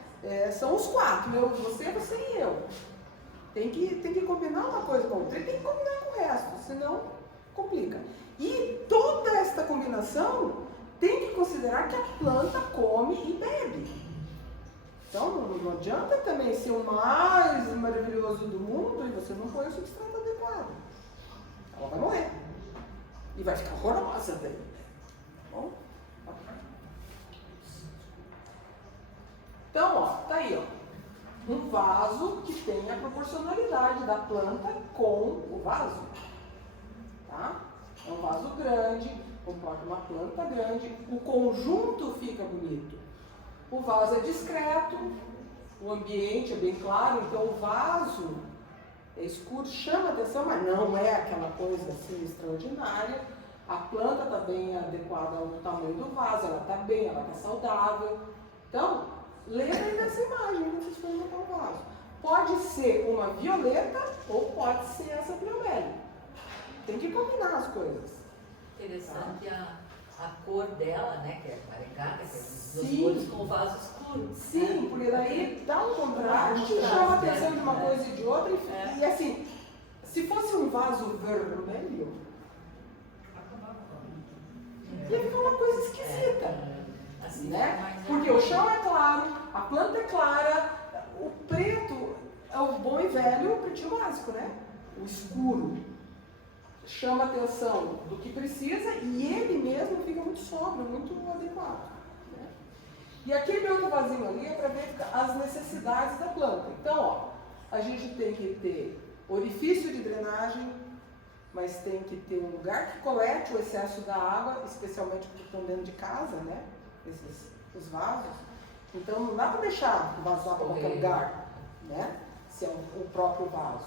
São os quatro, você e eu. Tem que combinar uma coisa com a outra, e tem que combinar com o resto, senão complica. E toda esta combinação tem que considerar que a planta come e bebe. Então não adianta também ser o mais maravilhoso do mundo e você não põe o substrato adequado. Ela vai morrer. E vai ficar horrorosa daí. Bom? Então, ó, tá aí, ó. Um vaso que tem a proporcionalidade da planta com o vaso. Tá? É um vaso grande, comporta uma planta grande, o conjunto fica bonito. O vaso é discreto, o ambiente é bem claro, então o vaso é escuro, chama atenção, mas não é aquela coisa assim extraordinária. A planta está bem adequada ao tamanho do vaso, ela está bem, ela está saudável. Então, lembrem dessa imagem que vocês forem montar um vaso. Pode ser uma violeta ou pode ser essa bromélia. Tem que combinar as coisas. Interessante a cor dela, né? Que é maricada, que é duas Sim. cores com o vaso escuro. Sim, porque daí dá um contraste, chama a atenção de uma coisa e de outra. E assim, se fosse um vaso vermelho, ia ficar uma coisa esquisita. Assim, Né? Porque o chão é claro, a planta é clara, o preto é o bom e velho pretinho básico, né? O escuro chama a atenção do que precisa e ele mesmo fica muito sóbrio, muito adequado. Né? E aquele outro vasinho ali é para ver as necessidades da planta. Então, ó, a gente tem que ter orifício de drenagem, mas tem que ter um lugar que colete o excesso da água, especialmente porque estão dentro de casa, né? Os vasos. Então não dá para deixar vazar para qualquer lugar, né? Se é o próprio vaso.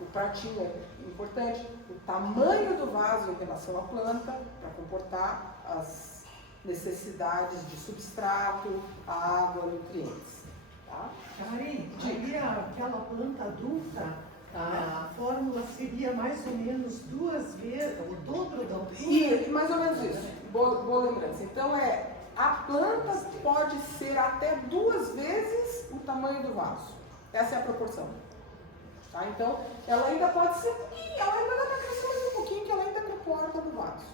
O pratinho é importante, o tamanho do vaso em relação à planta, para comportar as necessidades de substrato, água, nutrientes. Tá? Karen, aí aquela planta adulta, a fórmula seria mais ou menos 2 vezes, o dobro da altura? E mais ou menos isso, boa lembrança. Então a planta pode ser até 2 vezes o tamanho do vaso. Essa é a proporção. Tá? Então, ela ainda pode ser um pouquinho, ela ainda dá para crescer mais um pouquinho, que ela ainda comporta no vaso.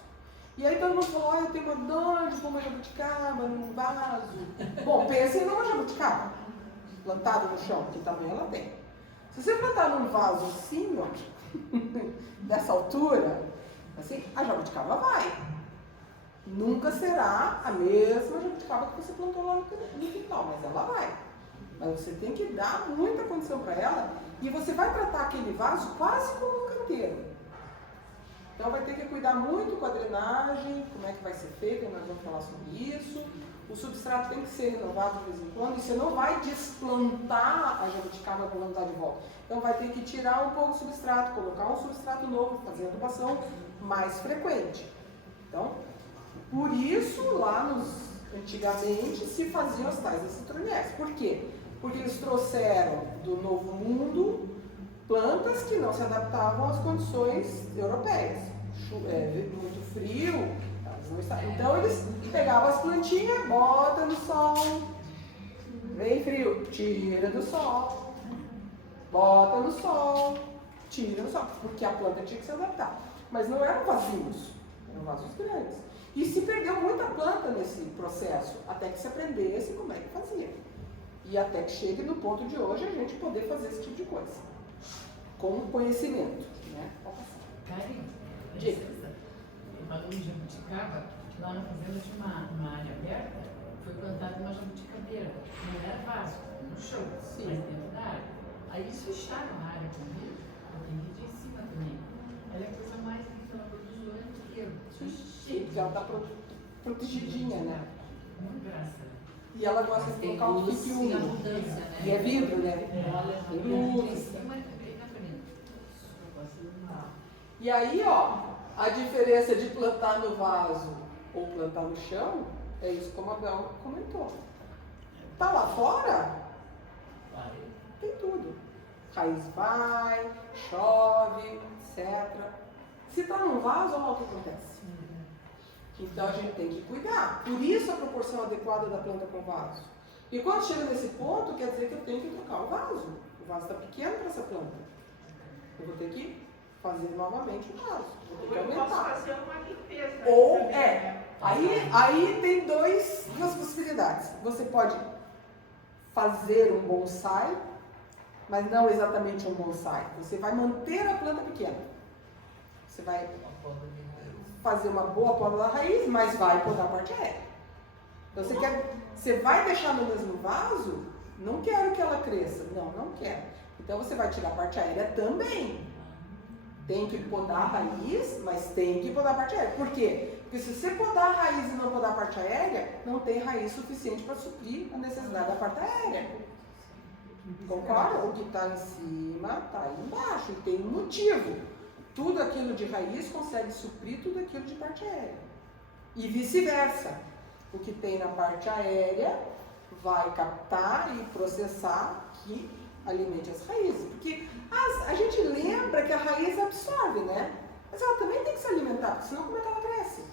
E aí todo mundo falou, eu tenho uma dor de pôr uma jabuticaba num vaso. Bom, pensem numa jabuticaba, plantada no chão, que tamanho ela tem. Se você plantar num vaso assim, ó, dessa altura, assim, a jabuticaba vai. Nunca será a mesma jabuticaba que você plantou lá no quintal, mas ela vai. Mas você tem que dar muita condição para ela e você vai tratar aquele vaso quase como um canteiro. Então vai ter que cuidar muito com a drenagem, como é que vai ser feito, nós vamos falar sobre isso. O substrato tem que ser renovado de vez em quando e você não vai desplantar a jabuticaba para plantar de volta. Então vai ter que tirar um pouco do substrato, colocar um substrato novo, fazer adubação mais frequente. Então, por isso lá antigamente se faziam as tais citronelles. Por quê? Porque eles trouxeram do Novo Mundo plantas que não se adaptavam às condições europeias. Muito frio, então eles pegavam as plantinhas, bota no sol, vem frio, tira do sol, bota no sol, tira do sol, porque a planta tinha que se adaptar. Mas não eram vasinhos, eram vasos grandes. E se perdeu muita planta nesse processo, até que se aprendesse como é que fazia. E até que chegue no ponto de hoje a gente poder fazer esse tipo de coisa. Com conhecimento. Né? Karen, Diga. falando em jabuticaba, lá na fazenda tinha uma área aberta, foi plantada uma jabuticabeira. Não era vaso, no chão, mas dentro da área. Aí eles fecharam a área com vidro, porque vidro em cima também. Ela é a coisa mais linda, ela produz o ano inteiro. Sim, porque ela está protegidinha, né? Muito graça. E ela gosta de colocar um fique úmido. abundância, né? E é vidro, né? Tem luz. E aí, ó, a diferença de plantar no vaso ou plantar no chão, é isso como a Bel comentou. Tá lá fora, tem tudo. Raiz vai, chove, etc. Se tá num vaso, olha o que acontece. Então a gente tem que cuidar. Por isso a proporção adequada da planta com o vaso. E quando chega nesse ponto, quer dizer que eu tenho que trocar o vaso. O vaso está pequeno para essa planta. Eu vou ter que fazer novamente o vaso. Vou ter que Eu posso aumentar. fazer uma limpeza. Ou também, né? Aí tem duas possibilidades. Você pode fazer um bonsai, mas não exatamente um bonsai. Você vai manter a planta pequena. Você vai fazer uma boa poda da raiz, mas vai podar a parte aérea. Então você vai deixar no mesmo vaso? Não quero que ela cresça. Não quero. Então você vai tirar a parte aérea também. Tem que podar a raiz, mas tem que podar a parte aérea. Por quê? Porque se você podar a raiz e não podar a parte aérea, não tem raiz suficiente para suprir a necessidade da parte aérea. Concorda? O que está em cima está aí embaixo. E tem um motivo. Tudo aquilo de raiz consegue suprir tudo aquilo de parte aérea. E vice-versa. O que tem na parte aérea vai captar e processar que alimente as raízes. Porque a gente lembra que a raiz absorve, né? Mas ela também tem que se alimentar, porque senão como é que ela cresce?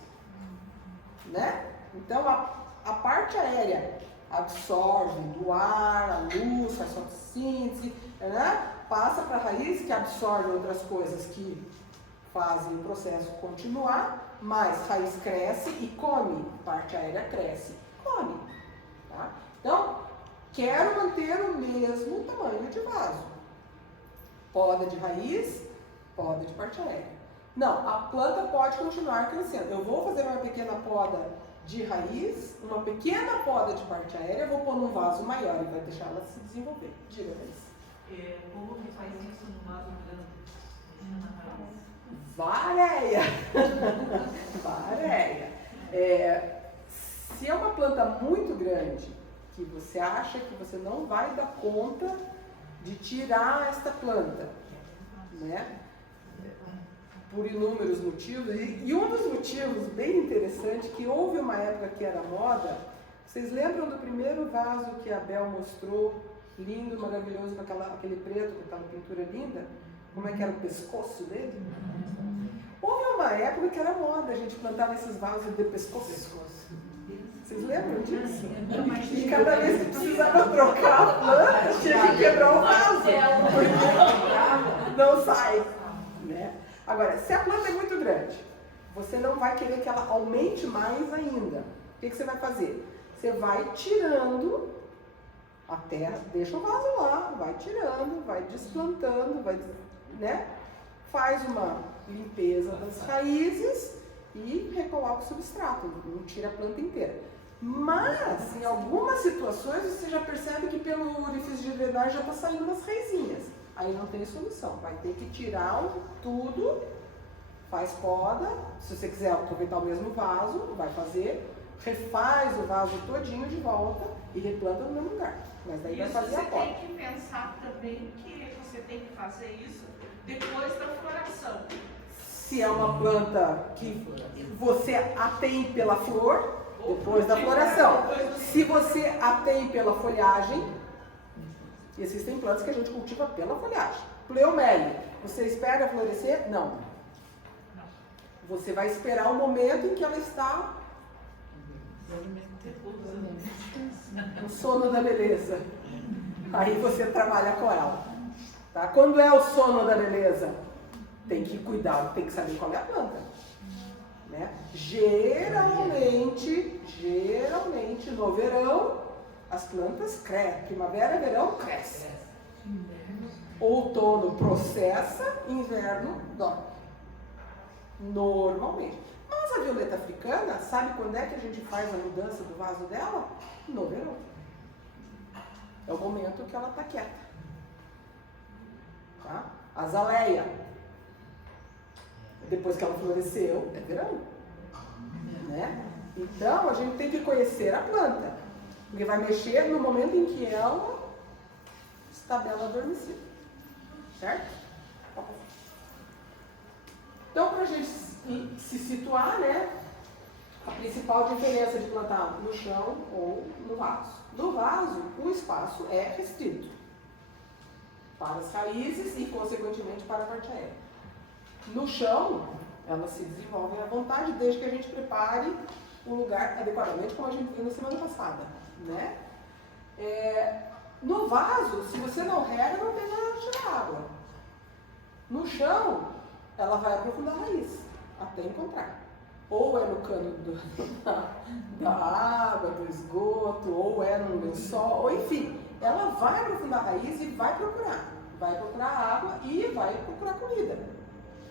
Né? Então a parte aérea absorve do ar, a luz, faz fotossíntese, né? Passa para a raiz que absorve outras coisas que fazem o processo continuar, mas raiz cresce e come, parte aérea cresce e come. Tá? Então, quero manter o mesmo tamanho de vaso. Poda de raiz, poda de parte aérea. Não, a planta pode continuar crescendo. Eu vou fazer uma pequena poda de raiz, uma pequena poda de parte aérea, vou pôr num vaso maior e vai deixar ela se desenvolver. Diga, Raiz. Como que faz isso no vaso grande? Vareia! Vareia. Se é uma planta muito grande, que você acha que você não vai dar conta de tirar esta planta, né? Por inúmeros motivos. E um dos motivos bem interessante, que houve uma época que era moda, vocês lembram do primeiro vaso que a Bel mostrou, lindo, maravilhoso, com aquele preto, com aquela pintura linda? Como é que era o pescoço dele? Houve uma época que era moda a gente plantar esses vasos de pescoço. Vocês lembram disso? E cada vez que precisava trocar a planta, tinha que quebrar o vaso. Porque não sai. Né? Agora, se a planta é muito grande, você não vai querer que ela aumente mais ainda. O que você vai fazer? Você vai tirando a terra, deixa o vaso lá, vai tirando, vai desplantando, vai, né? Faz uma limpeza das raízes e recoloca o substrato, não tira a planta inteira. Mas, em algumas situações, você já percebe que pelo orifício de drenagem já está saindo umas raizinhas. Aí não tem solução, vai ter que tirar tudo, faz poda, se você quiser aproveitar o mesmo vaso, vai fazer, refaz o vaso todinho de volta e replanta no mesmo lugar. Mas daí vai fazer a poda. Você tem que pensar também que você tem que fazer isso depois da floração. Se é uma planta que você a tem pela flor, depois da floração. Se você a tem pela folhagem, existem plantas que a gente cultiva pela folhagem. Pleomele, você espera florescer? Não. Você vai esperar o momento em que ela está no sono da beleza. Aí você trabalha com ela. Tá? Quando é o sono da beleza? Tem que cuidar, tem que saber qual é a planta. Né? Geralmente, no verão, as plantas crescem. Primavera, verão, cresce. Outono processa, inverno dorme. Normalmente. Mas a violeta africana, sabe quando é que a gente faz a mudança do vaso dela? No verão. É o momento que ela está quieta. Tá? Azaleia, depois que ela floresceu, é verão. Né? Então, a gente tem que conhecer a planta, porque vai mexer no momento em que ela está bela adormecida. Certo? Então, para a gente se situar, né, a principal diferença de plantar no chão ou no vaso. No vaso, o espaço é restrito para as raízes e, consequentemente, para a parte aérea. No chão, elas se desenvolvem à vontade, desde que a gente prepare o lugar adequadamente, como a gente viu na semana passada. Né? No vaso, se você não rega, não tem nada de tirar água. No chão, ela vai aprofundar a raiz, até encontrar. Ou é no cano da água, do esgoto, ou é no lençol, ou enfim, ela vai aprofundar a raiz e vai procurar. Vai procurar água e vai procurar comida.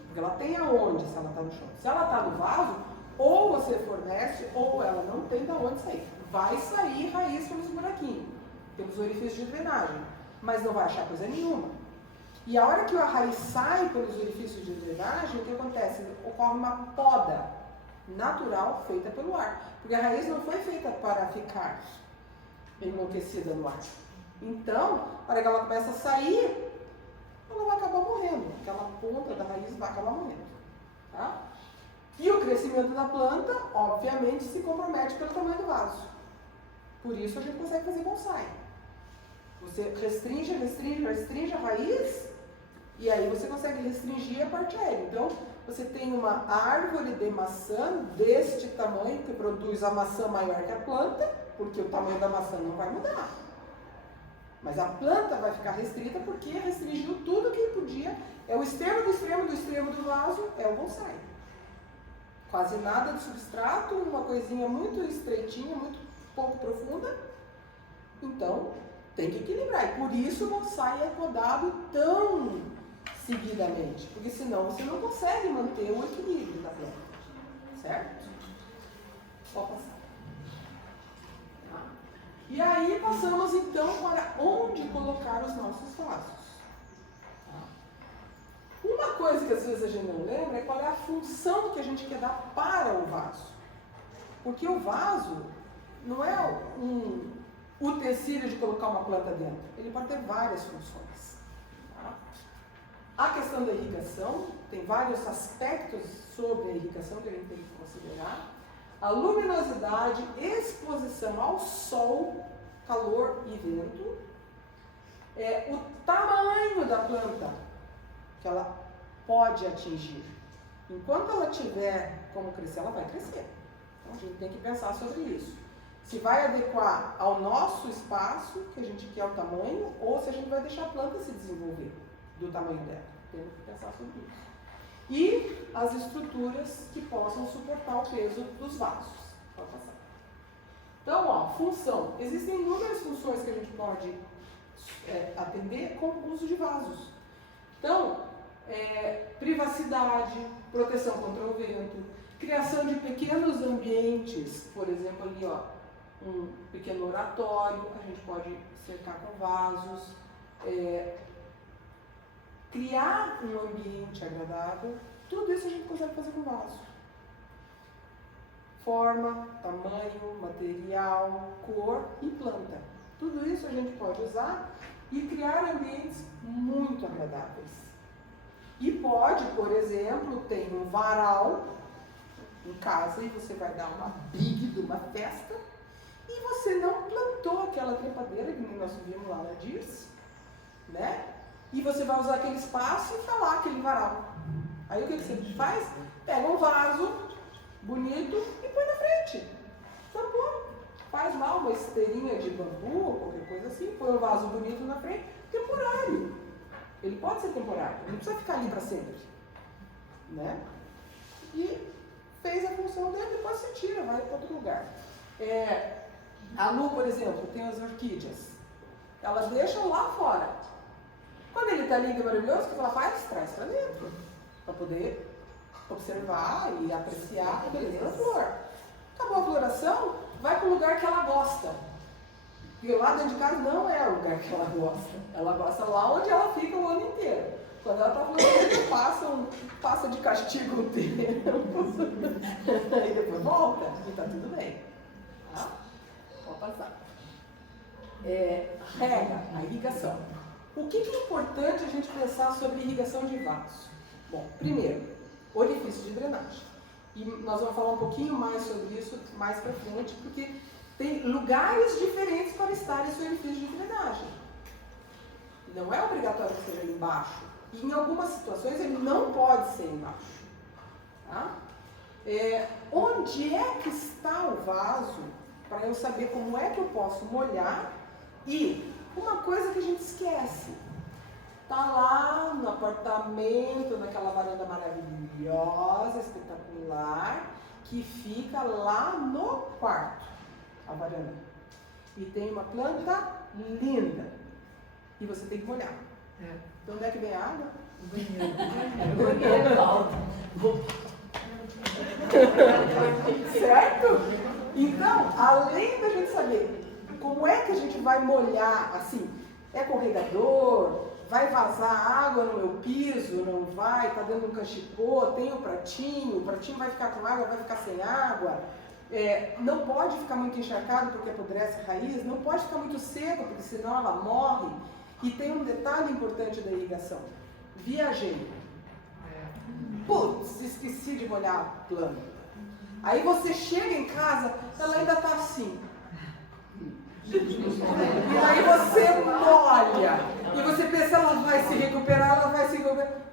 Porque ela tem aonde se ela está no chão. Se ela está no vaso, ou você fornece, ou ela não tem de onde sair. Vai sair raiz pelos buraquinhos, pelos orifícios de drenagem, mas não vai achar coisa nenhuma. E a hora que a raiz sai pelos orifícios de drenagem, o que acontece? Ocorre uma poda natural feita pelo ar. Porque a raiz não foi feita para ficar enlouquecida no ar. Então, para que ela comece a sair, ela vai acabar morrendo. Aquela ponta da raiz vai acabar morrendo. Tá? E o crescimento da planta, obviamente, se compromete pelo tamanho do vaso. Por isso a gente consegue fazer bonsai. Você restringe a raiz, e aí você consegue restringir a parte aérea. Então, você tem uma árvore de maçã deste tamanho, que produz a maçã maior que a planta, porque o tamanho da maçã não vai mudar. Mas a planta vai ficar restrita porque restringiu tudo que podia. É o extremo do extremo do extremo do vaso, é o bonsai. Quase nada de substrato, uma coisinha muito estreitinha, muito pouco profunda. Então, tem que equilibrar. E por isso o bonsai é podado tão seguidamente. Porque senão você não consegue manter o equilíbrio da planta. Certo? Pode passar. E aí passamos então para onde colocar os nossos vasos. Uma coisa que às vezes a gente não lembra é qual é a função que a gente quer dar para o vaso. Porque o vaso não é um utensílio de colocar uma planta dentro. Ele pode ter várias funções. Tá? A questão da irrigação, tem vários aspectos sobre a irrigação que a gente tem que considerar. A luminosidade, exposição ao sol, calor e vento. O tamanho da planta que ela pode atingir. Enquanto ela tiver como crescer, ela vai crescer. Então a gente tem que pensar sobre isso. Se vai adequar ao nosso espaço, que a gente quer o tamanho, ou se a gente vai deixar a planta se desenvolver do tamanho dela. Temos que pensar sobre isso. E as estruturas que possam suportar o peso dos vasos. Pode passar. Então, ó, função. Existem inúmeras funções que a gente pode atender com o uso de vasos. Então, privacidade, proteção contra o vento, criação de pequenos ambientes, por exemplo, ali, ó, um pequeno oratório, a gente pode cercar com vasos, criar um ambiente agradável, tudo isso a gente consegue fazer com vaso. Forma, tamanho, material, cor e planta. Tudo isso a gente pode usar e criar ambientes muito agradáveis. E pode, por exemplo, ter um varal em casa e você vai dar uma big de uma festa e você não plantou aquela trepadeira que nós vimos lá na Dirce, né? E você vai usar aquele espaço e falar aquele varal. Aí o que você faz? Pega um vaso bonito e põe na frente. Tampou. Faz lá uma esteirinha de bambu ou qualquer coisa assim, põe um vaso bonito na frente, temporário. Ele pode ser temporário, não precisa ficar ali para sempre. Né? E fez a função dele, depois você tira, vai para outro lugar. A Lu, por exemplo, tem as orquídeas. Elas deixam lá fora. Quando ele está lindo e maravilhoso, o que ela faz? Traz para dentro. Para poder observar e apreciar a beleza da flor. Acabou a floração, vai para o lugar que ela gosta. Porque lá dentro de casa não é o lugar que ela gosta. Ela gosta lá onde ela fica o ano inteiro. Quando ela está florescendo, passa de castigo o tempo. E depois volta e está tudo bem. Tá? Pode passar. Rega, a irrigação. O que é importante a gente pensar sobre irrigação de vasos? Bom, primeiro, orifício de drenagem. E nós vamos falar um pouquinho mais sobre isso mais para frente, porque tem lugares diferentes para estar esse orifício de drenagem. Não é obrigatório que seja embaixo. E em algumas situações ele não pode ser embaixo. Tá? Onde é que está o vaso para eu saber como é que eu posso molhar? E uma coisa que a gente esquece. Está lá no apartamento, naquela varanda maravilhosa, espetacular, que fica lá no quarto, a varanda. E tem uma planta linda. E você tem que molhar. De onde é que vem a água? Do banheiro. Certo? Então, além da gente saber como é que a gente vai molhar, assim, é com regador, vai vazar água no meu piso, não vai, tá dando um cachepô, tem o pratinho vai ficar com água, vai ficar sem água, não pode ficar muito encharcado porque apodrece a raiz, não pode ficar muito seco porque senão ela morre. E tem um detalhe importante da irrigação. Viajei. Putz, esqueci de molhar a planta. Aí você chega em casa, ela ainda está assim. E aí você molha. E você pensa, ela vai se recuperar.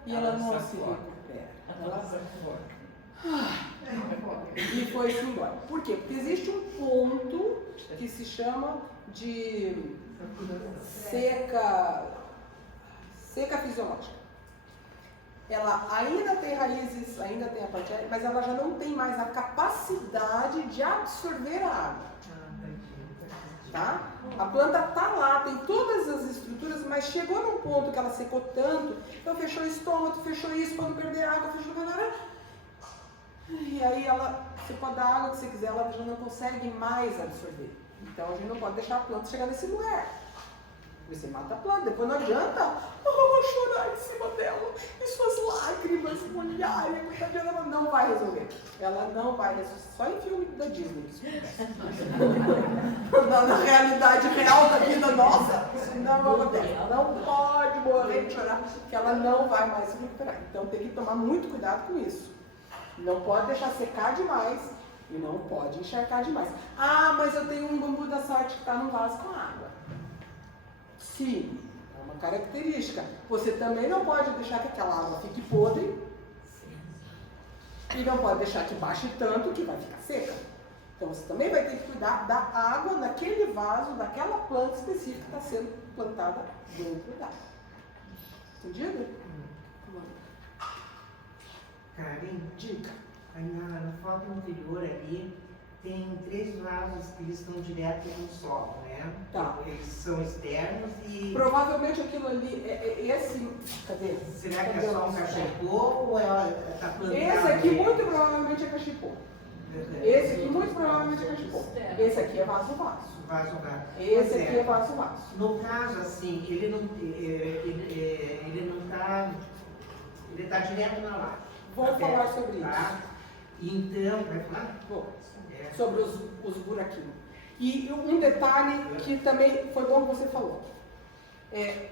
E ela não se recupera. E foi-se embora. Por quê? Porque existe um ponto que se chama de seca fisiológica. Ela ainda tem raízes, ainda tem a parte aérea, mas ela já não tem mais a capacidade de absorver a água. Tá? A planta está lá, tem todas as estruturas, mas chegou num ponto que ela secou tanto, então fechou o estômago, fechou isso, quando perder água, fechou o... E aí você pode dar a água que você quiser, ela já não consegue mais absorver. Então a gente não pode deixar a planta chegar nesse lugar. Você mata a planta, depois não adianta chorar em cima dela e suas lágrimas molharem, coitadinha, ela não vai resolver. Ela não vai resolver. Só em filme da Disney que isso acontece. Na realidade real da vida nossa, isso não acontece. Ela não pode morrer de chorar, porque ela não vai mais se recuperar. Então tem que tomar muito cuidado com isso. Não pode deixar secar demais e não pode encharcar demais. Ah, mas eu tenho um bambu da sorte que está no vaso com água. Sim, é uma característica. Você também não pode deixar que aquela água fique podre e não pode deixar que baixe tanto que vai ficar seca. Então você também vai ter que cuidar da água naquele vaso, daquela planta específica que está sendo plantada dentro d'água. Entendido? Karen, Dica. aí na foto anterior ali, tem 3 vasos que eles estão direto no solo, né? Tá. Eles são externos e... Provavelmente aquilo ali, esse, cadê? Será que Cadê é só o um solo? cachepô ou está plantado? Esse aqui muito provavelmente é cachepô. Esse aqui muito provavelmente é cachepô. Esse aqui é vaso. Vaso. Esse Pois aqui é vaso. No caso, assim, ele não está... Ele está direto na laje. Vamos Tá falar perto, sobre tá? Então, vai falar? Bom, É. sobre os buraquinhos. E um detalhe que também foi bom que você falou,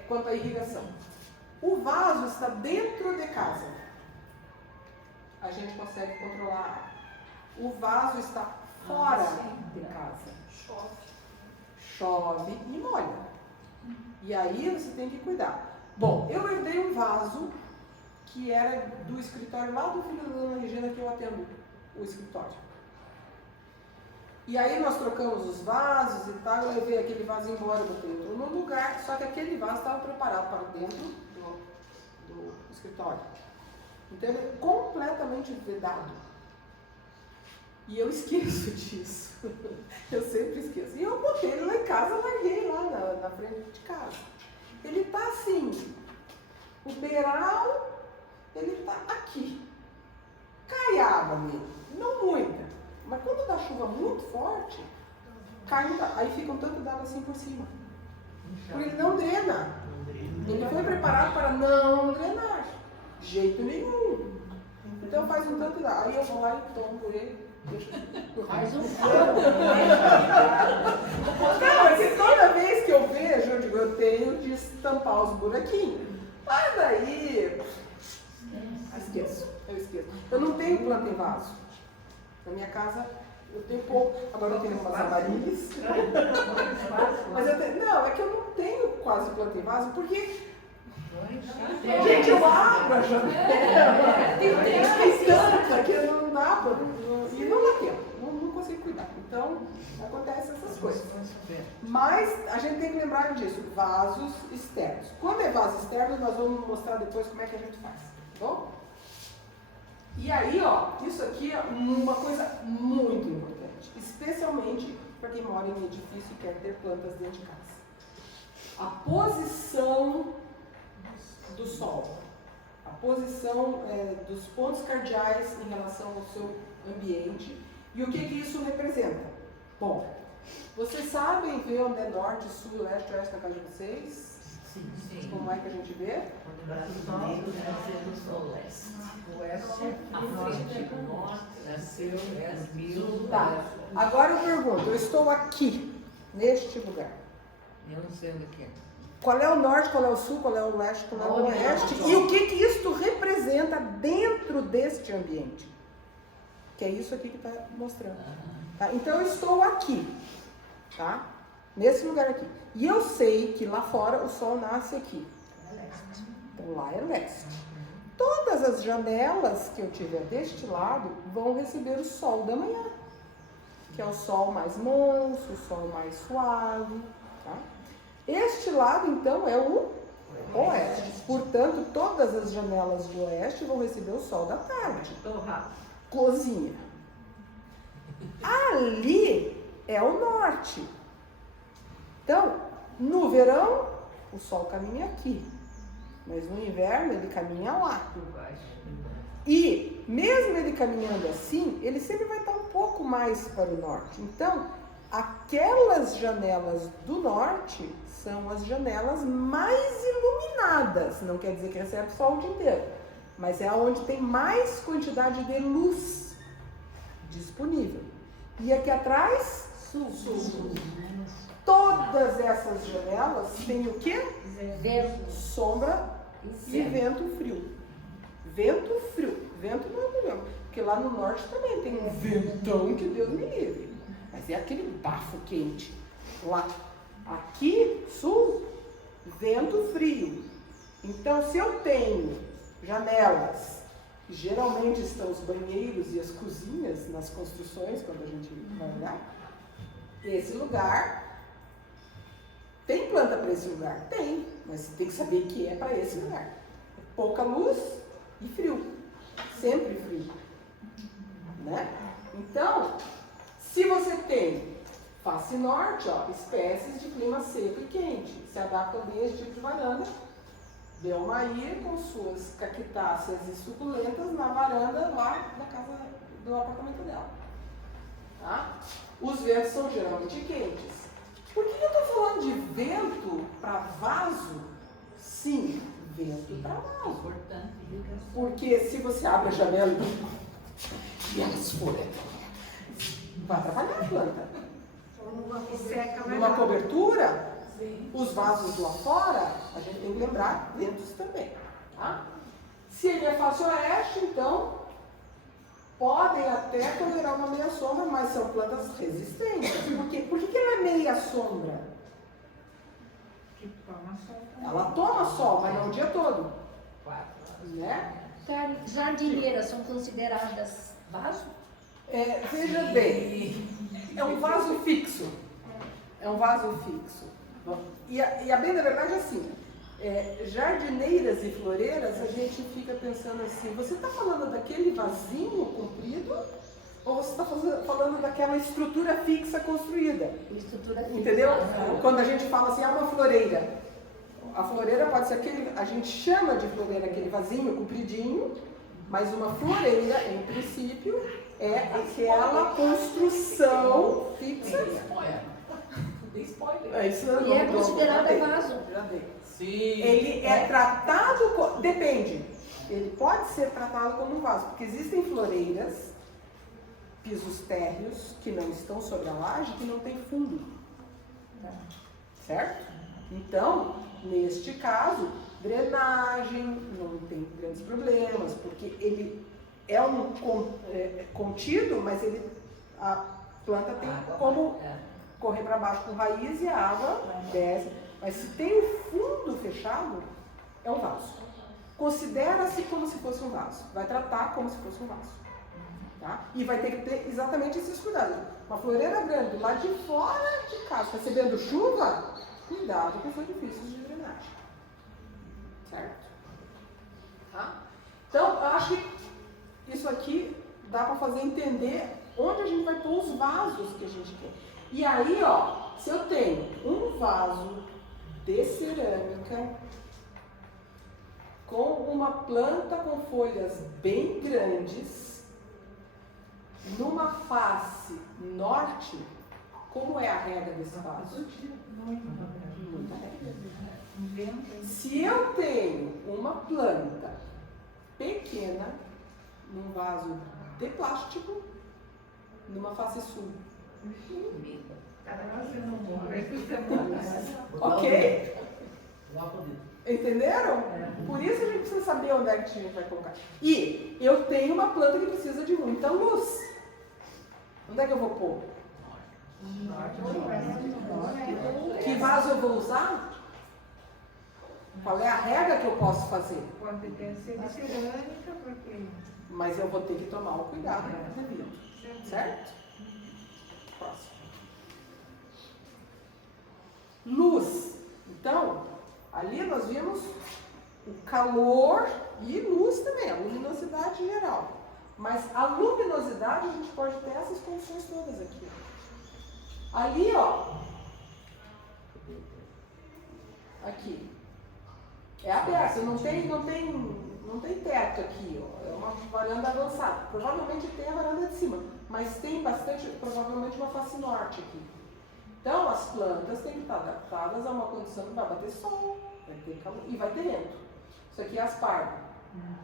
quanto à irrigação. O vaso está dentro de casa. A gente consegue controlar a água. O vaso está fora de casa. Chove e molha. E aí você tem que cuidar. Bom, eu herdei um vaso que era do escritório lá do filho da dona Regina, que eu atendo o escritório. E aí nós trocamos os vasos e tal, eu levei aquele vaso embora, botei outro no lugar, só que aquele vaso estava preparado para dentro do escritório. Então ele é completamente vedado. E eu esqueço disso. Eu sempre esqueço. E eu botei ele lá em casa, larguei lá na frente de casa. Ele está assim, o beiral, ele está aqui. Cai água nele, não muita. Mas quando dá chuva muito forte, cai muita, aí fica um tanto d'água assim por cima. Porque ele não drena. Ele foi preparado para não drenar. De jeito nenhum. Então faz um tanto d'água. Aí eu vou lá e tomo ele. Faz um Não, é que toda vez que eu vejo, eu digo, eu tenho de estampar os buraquinhos. Mas daí, eu esqueço. Eu não tenho planta em vaso. Na minha casa, eu tenho pouco. Agora eu tenho umas amarelis. Mas não, é que eu não tenho quase planta em vaso, porque... Gente, eu abro a janela. Tem tanta que não dá pra... E não dá tempo. Não consigo cuidar. Então, acontecem essas coisas. Mas a gente tem que lembrar disso. Vasos externos. Quando é vaso externo, nós vamos mostrar depois como é que a gente faz. Tá bom? E aí, ó, isso aqui é uma coisa muito importante. Especialmente para quem mora em edifício e quer ter plantas dentro de casa. A posição do sol. A posição dos pontos cardeais em relação ao seu ambiente. E o que isso representa? Bom, vocês sabem ver onde é norte, sul, leste, oeste na casa de vocês? Sim. Como é que a gente vê? O oeste, a frente, o norte, nasceu, subiu. Tá. Agora eu pergunto, eu estou aqui, neste lugar. Eu não sei onde que é. Qual é o norte, qual é o sul, qual é o leste, qual é o oeste? E o que isto representa dentro deste ambiente? Que é isso aqui que está mostrando. Tá? Então eu estou aqui, tá? Nesse lugar aqui. E eu sei que lá fora o sol nasce aqui. Então lá é leste. Todas as janelas que eu tiver deste lado vão receber o sol da manhã. Que é o sol mais manso, o sol mais suave. Tá? Este lado, então, é o oeste. Portanto, todas as janelas do oeste vão receber o sol da tarde. Cozinha. Ali é o norte. Então, no verão, o sol caminha aqui. Mas no inverno, ele caminha lá. E, mesmo ele caminhando assim, ele sempre vai estar um pouco mais para o norte. Então, aquelas janelas do norte são as janelas mais iluminadas. Não quer dizer que recebe sol o dia inteiro, mas é onde tem mais quantidade de luz disponível. E aqui atrás, sul. Todas essas janelas têm o quê? Vento. Sombra e vento frio. Vento frio. Vento não é problema. Porque lá no norte também tem um ventão que Deus me livre. Mas é aquele bafo quente. Lá. Aqui, sul, vento frio. Então, se eu tenho janelas, que geralmente estão os banheiros e as cozinhas nas construções, quando a gente vai olhar, esse lugar, tem planta para esse lugar? Tem, mas você tem que saber que é para esse lugar. É pouca luz e frio. Sempre frio. Né? Então, se você tem face norte, ó, espécies de clima seco e quente, se adaptam bem a esse tipo de varanda. Belmair com suas cactáceas e suculentas na varanda lá da casa do apartamento dela. Tá? Os ventos são geralmente quentes. Por que eu estou falando de vento para vaso? Sim, vento para vaso. Porque se você abre a janela e elas forem, vai atrapalhar a planta. Numa cobertura, os vasos lá fora, a gente tem que lembrar ventos também. Tá? Se ele é face oeste, então podem até tolerar uma meia sombra, mas são plantas resistentes. Por que ela é meia sombra? Ela toma sol, mas não o dia todo. Né? Jardineiras são consideradas vaso? Veja bem, é um vaso fixo. É um vaso fixo. E a bem da verdade é assim, jardineiras e floreiras, a gente fica pensando assim, você está falando daquele vasinho comprido ou você está falando daquela estrutura fixa construída? Estrutura fixa. Entendeu? Quando a gente fala assim, uma floreira. A floreira pode ser aquele, a gente chama de floreira aquele vasinho compridinho, mas uma floreira, em princípio, é aquela construção fixa. E é considerada vaso. Sim. Ele é tratado, depende, ele pode ser tratado como um vaso, porque existem floreiras, pisos térreos, que não estão sobre a laje, que não tem fundo. Certo? Então, neste caso, drenagem não tem grandes problemas, porque ele é um contido, mas a planta tem como correr para baixo com raiz e a água desce. Mas se tem o fundo fechado, é um vaso. Considera-se como se fosse um vaso. Vai tratar como se fosse um vaso. Tá? E vai ter que ter exatamente esses cuidados. Uma floreira grande lá de fora de casa, recebendo chuva, cuidado com os edifícios de drenagem. Certo? Tá? Então, eu acho que isso aqui dá para fazer entender onde a gente vai pôr os vasos que a gente quer. E aí, ó, se eu tenho um vaso de cerâmica com uma planta com folhas bem grandes, numa face norte, como é a rega desse vaso? Muita rega. Se eu tenho uma planta pequena, num vaso de plástico, numa face sul. Ok? Entenderam? Por isso a gente precisa saber onde é que a gente vai colocar. E eu tenho uma planta que precisa de muita luz. Onde é que eu vou pôr? Que vaso eu vou usar? Qual é a regra que eu posso fazer? Pode ter ser de cerâmica, porque... Mas eu vou ter que tomar o cuidado devido. Certo? Próximo. Luz. Então, ali nós vimos o calor e luz também, a luminosidade geral. Mas a luminosidade a gente pode ter essas condições todas aqui. Ali, ó. Aqui. É aberto, não tem teto aqui, ó. É uma varanda avançada. Provavelmente tem a varanda de cima, mas tem bastante, provavelmente uma face norte aqui. Então, as plantas têm que estar adaptadas a uma condição que vai bater sol, vai ter calor e vai ter vento. Isso aqui é aspargo,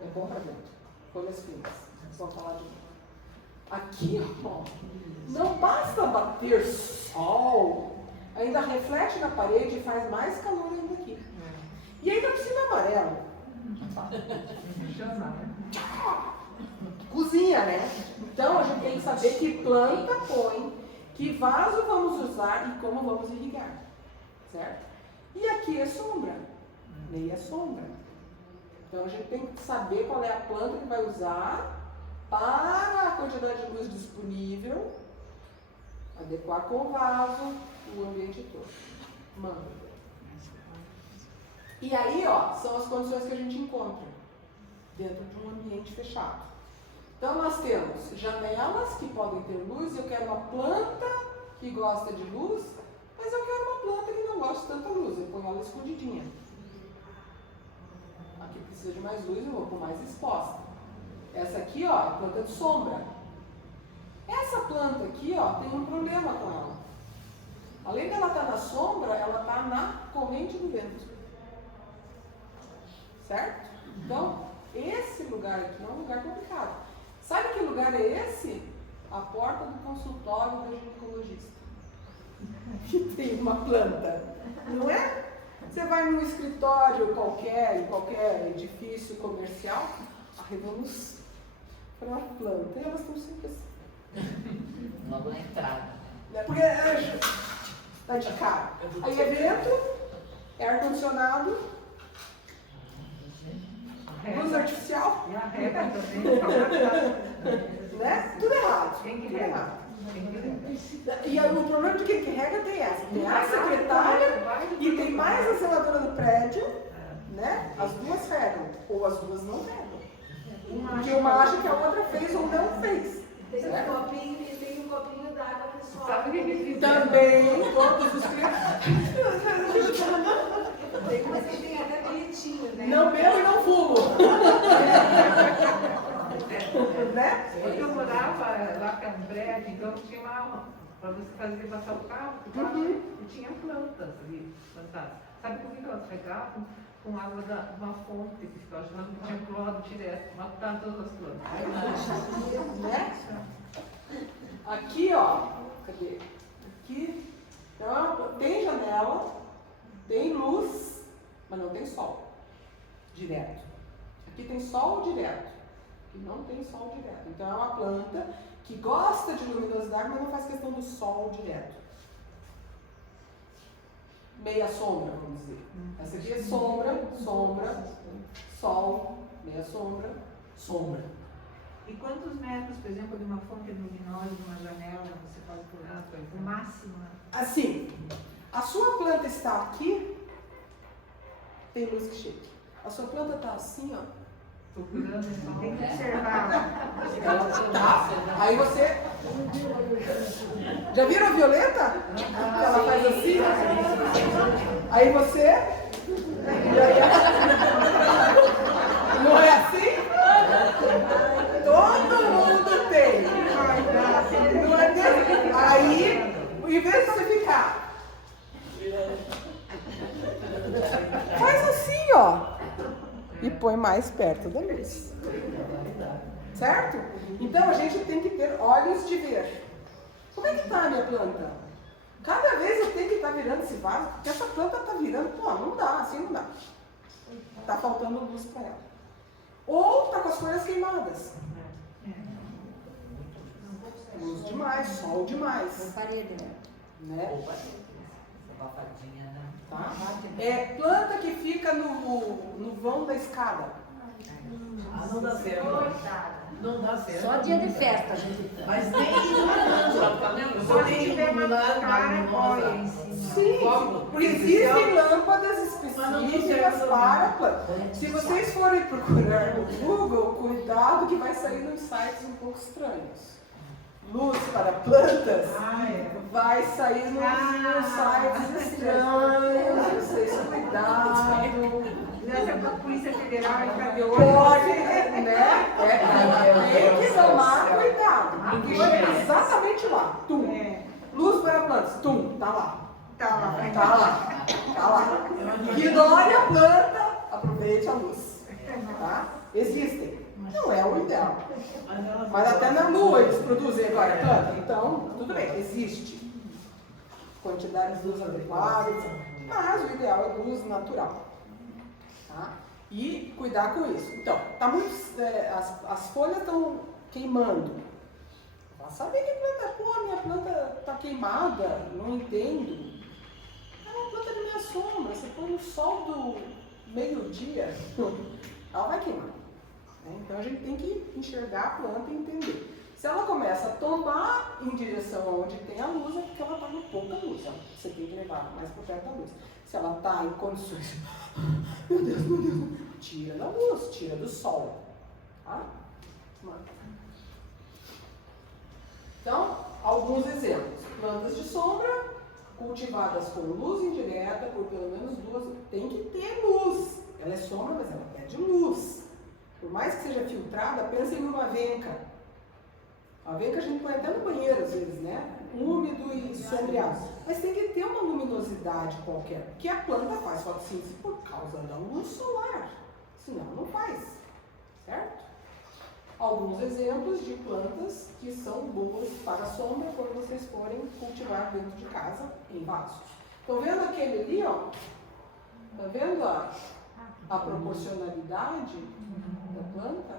é bom para vento, folhas finas. Vamos falar de novo. Aqui, ó, não basta bater sol, ainda reflete na parede e faz mais calor ainda aqui. E ainda por cima amarelo. Cozinha, né? Então a gente tem que saber que planta põe, que vaso vamos usar e como vamos irrigar. Certo? E aqui é sombra, meia sombra. Então a gente tem que saber qual é a planta que vai usar para a quantidade de luz disponível, adequar com o vaso, o ambiente todo. Manda. E aí, ó, são as condições que a gente encontra dentro de um ambiente fechado. Então nós temos janelas que podem ter luz, eu quero uma planta que gosta de luz, mas eu quero uma planta que não gosta de tanta luz, eu ponho ela escondidinha. Aqui precisa de mais luz, eu vou pôr mais exposta. Essa aqui, ó, é planta de sombra. Essa planta aqui, ó, tem um problema com ela. Além dela estar na sombra, ela está na corrente do vento. Certo? Então, esse lugar aqui é um lugar complicado. Sabe que lugar é esse? A porta do consultório do ginecologista. Que tem uma planta. Não é? Você vai num escritório qualquer, em qualquer edifício comercial, aí vamos para uma planta. E elas estão sempre assim. Logo na entrada. Porque está de cara. Aí é vento, é ar-condicionado, luz artificial. E a rega também. Né? Tudo errado. Quem que tudo rega? errado. Quem que rega? E o problema de quem que rega tem essa. Tem a secretária e tem mais a zeladora do prédio, né? As duas regam. Ou as duas não regam. Porque uma acha que a outra fez ou não fez. Tem um copinho e tem um copinho d'água pessoal. Sabe o que que fizeram? Também, todos os crianças. Tem umas que tem até bilhetinho, né? Não bebo e não fumo. Né? Quando eu morava lá que era um prédio, então tinha uma. Para você fazer passar o carro, e tinha plantas ali plantadas. Sabe por que elas regavam? Com água de uma fonte que ficava gelando, que tinha cloro direto, matando todas as plantas. Né? Aqui, ó. Cadê? Aqui. Então, tem janela, tem luz, mas não tem sol direto. Aqui tem sol direto. Aqui não tem sol direto. Então é uma planta que gosta de luminosidade, mas não faz questão do sol direto. Meia sombra, vamos dizer. Essa aqui é sombra, sombra, sol, meia sombra, sombra. E quantos metros, por exemplo, de uma fonte luminosa, de uma janela, você pode colocar? O máximo? Assim, a sua planta está aqui, tem luz que chega. A sua planta está assim, ó. Procurando, tem que observar. Ela tá. Aí você. Já viram a Violeta? Ela faz assim. Aí você. E aí não é assim? Todo mundo tem. Não é desse? Aí, em vez de você ficar. Faz assim, ó. E põe mais perto da luz. Certo? Então a gente tem que ter olhos de ver. Como é que está a minha planta? Cada vez eu tenho que estar virando esse vaso, porque essa planta está virando, pô, não dá, assim não dá. Está faltando luz para ela. Ou está com as folhas queimadas. Luz demais, sol demais. Parede, né? Opa, essa abafadinha, né? Tá? É planta que fica no vão da escada. Ah, não dá certo. Não dá certo. Só dia de festa a gente tem. Mas nem iluminando, tá vendo? Eu só tenho iluminado luminosa. Sim, porque existem lâmpadas específicas para planta. Se vocês forem procurar no Google, cuidado que vai sair nos sites um pouco estranhos. Luz para plantas vai sair nos sites estranhos. Vocês cuidado. Deve ser a Polícia Federal e cadê o Pode, né? Tem que tomar cuidado. Porque chega exatamente lá. Luz para plantas. Tum, tá lá. Tá lá. Tá lá. Tá lá. Ignore a planta, aproveite a luz. Tá? Existem. Não é o ideal. Mas até na lua eles produzem agora planta. Então, tudo bem, existe. Quantidades de luz adequadas, mas o ideal é luz natural. Tá? E cuidar com isso. Então, tá muito, as folhas estão queimando. Vai saber que planta, pô, minha planta tá queimada, não entendo. É uma planta de meia sombra, você põe no sol do meio-dia, ela vai queimar. Então a gente tem que enxergar a planta e entender. Se ela começa a tombar em direção aonde tem a luz, é porque ela está com pouca luz. Você tem que levar mais para perto da luz. Se ela está em condições, meu Deus, tira da luz, tira do sol. Tá? Então, alguns exemplos. Plantas de sombra, cultivadas com luz indireta por pelo menos 2. Tem que ter luz. Ela é sombra, mas ela pede luz. Por mais que seja filtrada, pensa em uma venca. A venca a gente põe até no banheiro às vezes, né? Úmido e sombreado. Mas tem que ter uma luminosidade qualquer. Porque a planta faz fotossíntese por causa da luz solar. Senão não faz. Certo? Alguns exemplos de plantas que são boas para a sombra quando vocês forem cultivar dentro de casa em vasos. Estão vendo aquele ali, ó? Está vendo a proporcionalidade da planta?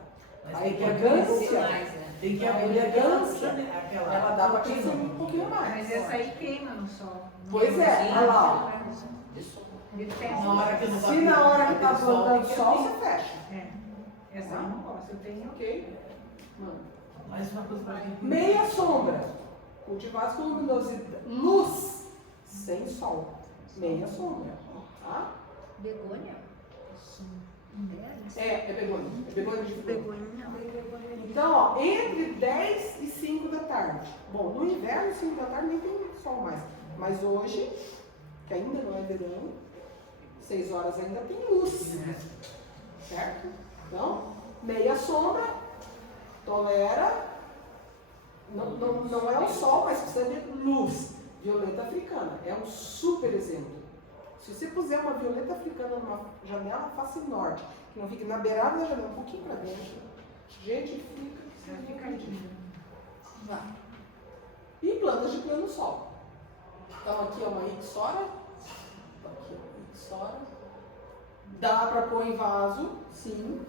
A elegância. Tem que A haver elegância. aquela. Ela dá para crescer um pouquinho mais. Mas essa aí queima no sol. Pois é, olha lá. Na hora que não Se na hora que está pode sol, plantando tem que sol, abrir. você fecha. Essa aí não posso, eu tenho. Ok? Mano. Mais uma coisa pra gente. Meia sombra. Cultivados com luminosidade. Luz. Sem sol. Meia sombra. Tá? Begônia? É begônia. É begônia de flor. Begônia. Então, ó, entre 10 e 5 da tarde. Bom, no inverno, 5 da tarde nem tem sol mais. Mas hoje, que ainda não é verão, 6 horas ainda tem luz. Certo? Então, meia sombra, tolera. Não é o sol, mas precisa de luz. Violeta africana é um super exemplo. Se você puser uma violeta africana numa janela, faça em norte, que não fique na beirada da janela, um pouquinho para dentro. Gente, fica vai. E plantas de pleno sol. Então aqui é uma ixora. Aqui é uma ixora. Dá para pôr em vaso, sim.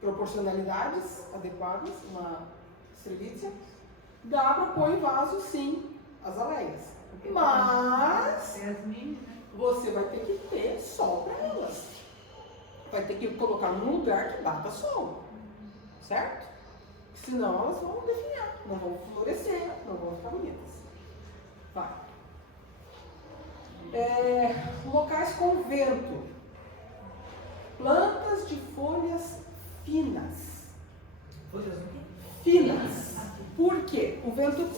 Proporcionalidades adequadas, uma estrelícia. Dá para pôr em vaso, sim, azaleias. Mas você vai ter que ter sol para elas. Vai ter que colocar num lugar que bata sol. Certo? Senão elas vão definhar, não vão florescer, não vão ficar bonitas. Vai. Locais com vento. Plantas de folhas finas. Finas. Por quê? O vento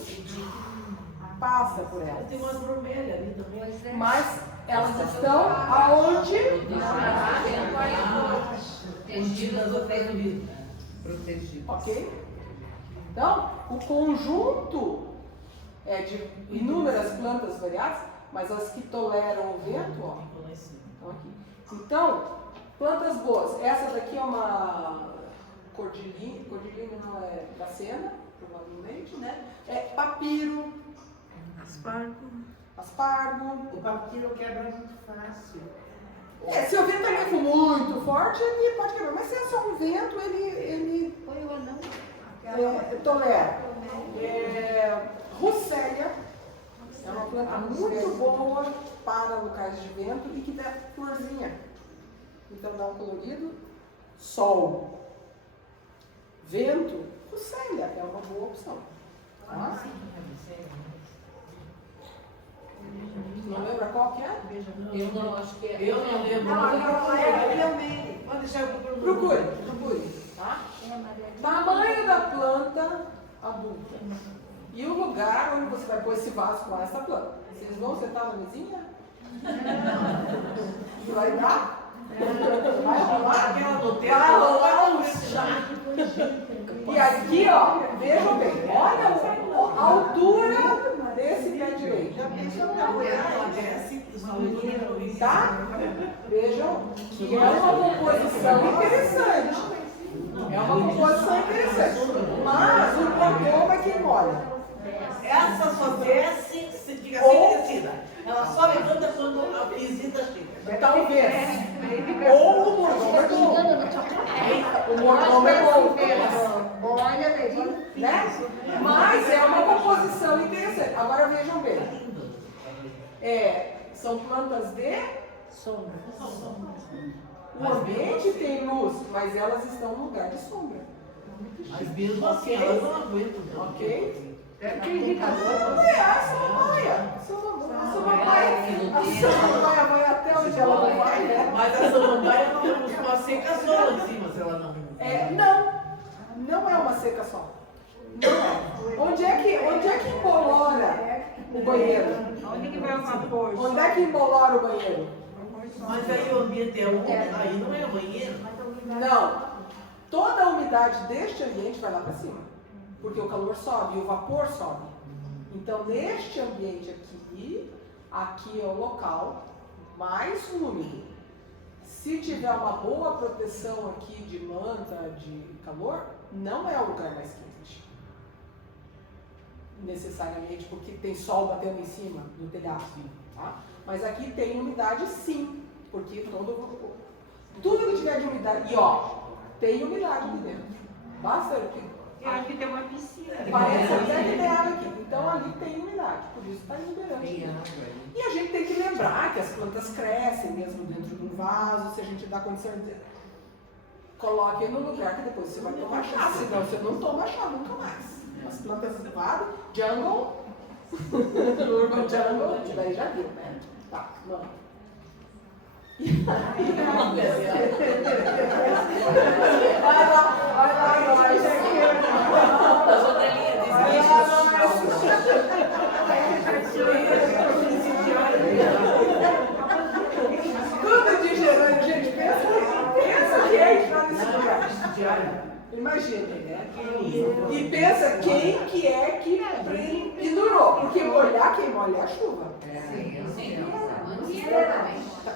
passa por elas. Tem umas vermelhas ali também. Mas elas estão aonde? Protegidas ou protegidas. Ok? Então, o conjunto é de inúmeras plantas variadas, mas as que toleram o vento, ó, estão aqui. Então, plantas boas. Essa daqui é uma cordilina não é dracena, provavelmente, né? É papiro. Aspargo. O papiro quebra muito fácil. Se o vento é muito forte, ele pode quebrar. Mas se é só um vento, ele Põe o anão. tolera. Russélia é uma planta muito boa para locais de vento e que dá florzinha. Então dá um colorido. Sol. Vento. Russélia é uma boa opção. Tá? Não lembra qual que é? Eu não, acho que é. Eu não lembro. Pode deixar eu Procure. Tá? Tamanho da planta adulta. E o lugar onde você vai pôr esse vaso com essa planta. Vocês vão sentar na mesinha? Vai dar? Vai rolar? Aquela do Vai rolar um chá. E aqui, ó, vejam bem, olha a altura desse pé direito. Tá? Vejam que é uma composição interessante. É uma composição interessante. Mas o mordomo é quem molha. Essa só desce se fica sem descida. Ela só levanta quando a visita chega. Talvez. Ou o mordomo é bom. O mordomo é bom. Olha, Lerinho. Né? Mas é uma composição interessante. Agora vejam bem. São plantas de Sombra. o ambiente tem luz, mas elas estão no lugar de sombra. Mas mesmo assim, elas não aguentam. Ok? É porque irritador. A samambaia. A samambaia vai até onde ela não vai, né? Mas a samambaia não costuma seca só lá em cima, se ela não. Não é uma seca só. Não é. Onde é que embolora o banheiro? Onde que vai o vapor? Onde é que embolora o banheiro? Mas aí o ambiente é úmido, aí não é banheiro. Não. Toda a umidade deste ambiente vai lá para cima. Porque o calor sobe e o vapor sobe. Então, neste ambiente aqui é o local mais úmido. Se tiver uma boa proteção aqui de manta, de calor, não é o lugar mais quente. Necessariamente, porque tem sol batendo em cima do telhado. Tá? Mas aqui tem umidade sim, porque tudo que tiver de umidade, tem umidade aqui dentro. Basta que Eu acho que tem uma piscina. parece até que tem água aqui. Então ali tem umidade, por isso está exuberante. Tem água ali. E a gente tem que lembrar que as plantas crescem mesmo dentro de um vaso, se a gente dá condição de coloque no lugar que depois você vai tomar chá, senão você não toma chá nunca mais. As plantas do vaso, jungle, urban jungle, daí já viu, né? Tá, vamos. Vai lá, As outras linhas tudo de gerânio, gente, pensa que é entrar nesse lugar. Imaginem, né? E pensa quem que é que pendurou, porque quem molha é a chuva.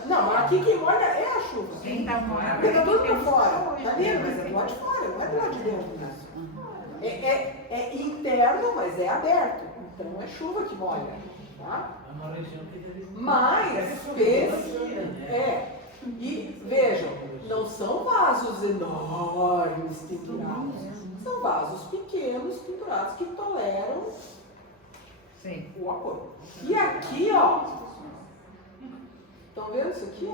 Não, mas aqui quem molha é a chuva. Quem tá fora? Porque tá tudo por fora. Tá vendo? Mas é do lado de fora, não é do lado de dentro. É interno, mas é aberto. Então é chuva que molha. Tá? É uma região que Mas, e vejam, não são vasos enormes pendurados. São vasos pequenos pendurados que toleram Sim. o apoio. E aqui, estão vendo isso aqui,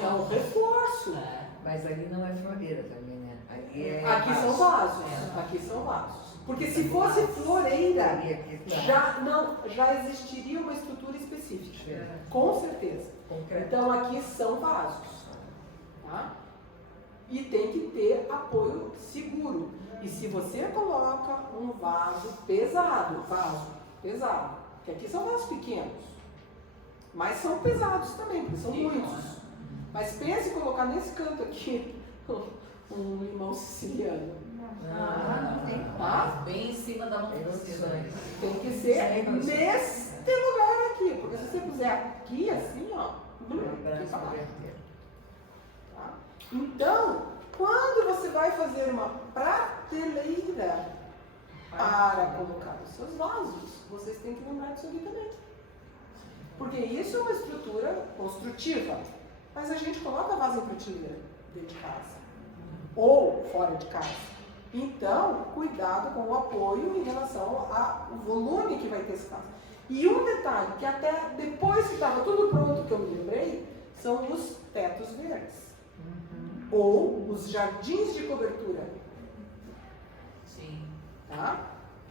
É um reforço. Mas ali não é floreira também, né? Ali é. Aqui são vasos. Aqui são vasos. Porque se fosse floreira, já existiria uma estrutura específica. Com certeza. Então aqui são vasos. Tá? E tem que ter apoio seguro. E se você coloca um vaso pesado, que aqui são vasos pequenos, mas são pesados também, porque são muitos. Mas pense em colocar nesse canto aqui um limão siciliano. Tá? bem em cima da mão de vocês. Tem que ser neste lugar aqui, porque se você puser aqui assim, fica baixo. Tá? Então, quando você vai fazer uma prateleira para colocar os seus vasos, vocês têm que lembrar disso aqui também. Porque isso é uma estrutura construtiva. Mas a gente coloca vaso em prateleira dentro de casa. Ou fora de casa. Então, cuidado com o apoio em relação ao volume que vai ter esse vaso. E um detalhe, que até depois que estava tudo pronto, que eu me lembrei, são os tetos verdes. Ou os jardins de cobertura. Sim. Tá?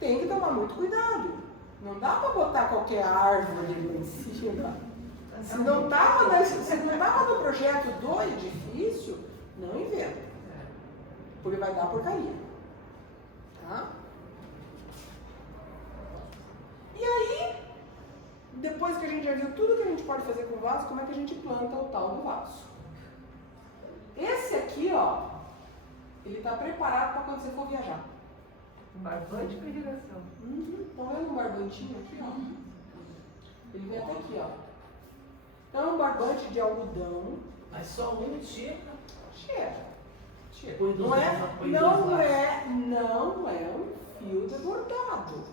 Tem que tomar muito cuidado. Não dá para botar qualquer árvore lá em cima. Se não estava no projeto do edifício, não inventa. Porque vai dar porcaria. Tá? E aí, depois que a gente já viu tudo que a gente pode fazer com o vaso, como é que a gente planta o tal do vaso? Esse aqui, ele está preparado para quando você for viajar. Um barbante com irrigação. Estão vendo um barbantinho aqui, Ele vem até aqui, ó. Então é um barbante de algodão. Mas só um chega. Chega. Põe Não duas, é, põe não duas lá. é, não é um fio de bordado.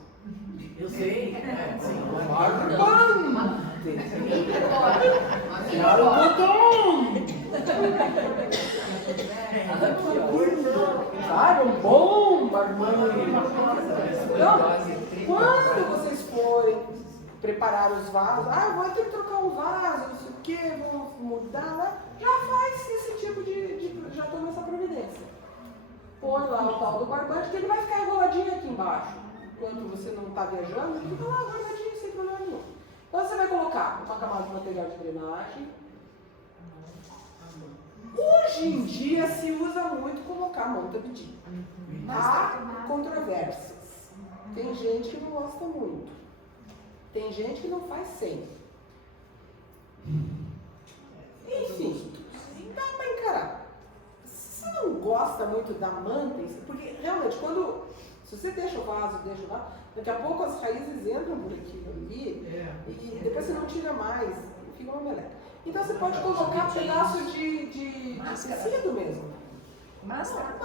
Eu sei. Sim, Barbante. Aqui, Sabe, um bom barbante. Então, quando vocês forem preparar os vasos, vou ter que trocar um vaso, não sei o que, vou mudar lá, já faz esse tipo já toma essa providência. Põe lá o tal do barbante, que ele vai ficar enroladinho aqui embaixo. Enquanto você não está viajando, ele fica lá guardadinho sem problema nenhum. Então você vai colocar uma camada de material de drenagem. Hoje em dia se usa muito colocar manta bidim. Há controvérsias. Tem gente que não gosta muito. Tem gente que não faz sem. Enfim, dá para encarar. Se você não gosta muito da manta, porque realmente se você deixa o vaso, lá, daqui a pouco as raízes entram por aqui ali e depois você não tira mais, fica uma meleca. Então você pode colocar pedaço de tecido mesmo. Máscara.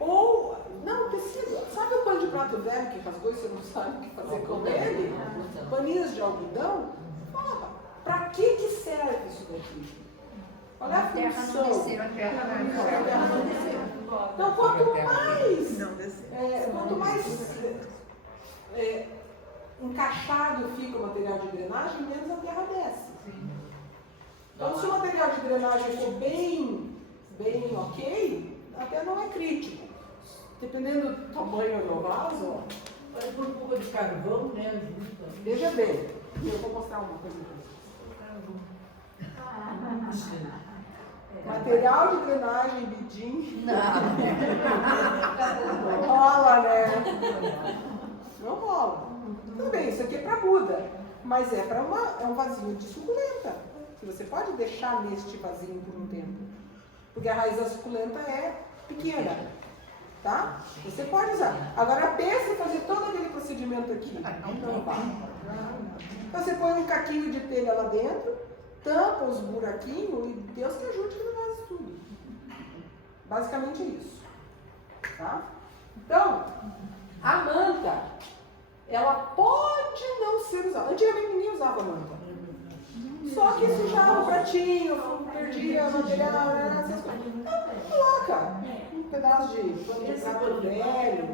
Ou, não, tecido. Sabe o pano de prato velho que rasgou e você não sabe o que fazer com ele? Paninhos de algodão? Fala, pra que serve isso daqui? Qual é a função? A terra não desceu. Então, quanto mais encaixado fica o material de drenagem, menos a terra desce. Então, se o material de drenagem for bem ok, até não é crítico. Dependendo do tamanho do vaso, Vai por um pouco de carvão, né? veja bem, eu vou mostrar uma coisa para vocês. Material de drenagem bidim. Não rola, né? Não rola. Tudo bem, isso aqui é para Buda, mas é um vasinho de suculenta, que você pode deixar neste vasinho por um tempo, porque a raiz da suculenta é pequena, tá? Você pode usar. Agora pensa em fazer todo aquele procedimento aqui. Não vai. Então você põe um caquinho de telha lá dentro, tampa os buraquinhos e Deus que ajude que não vaze tudo. Basicamente é isso. Tá? Então, a manta, ela pode não ser usada. Antigamente ninguém usava manta. Só que sujava o pratinho, perdia material, essas coisas. Então, coloca um pedaço de pano de prato velho,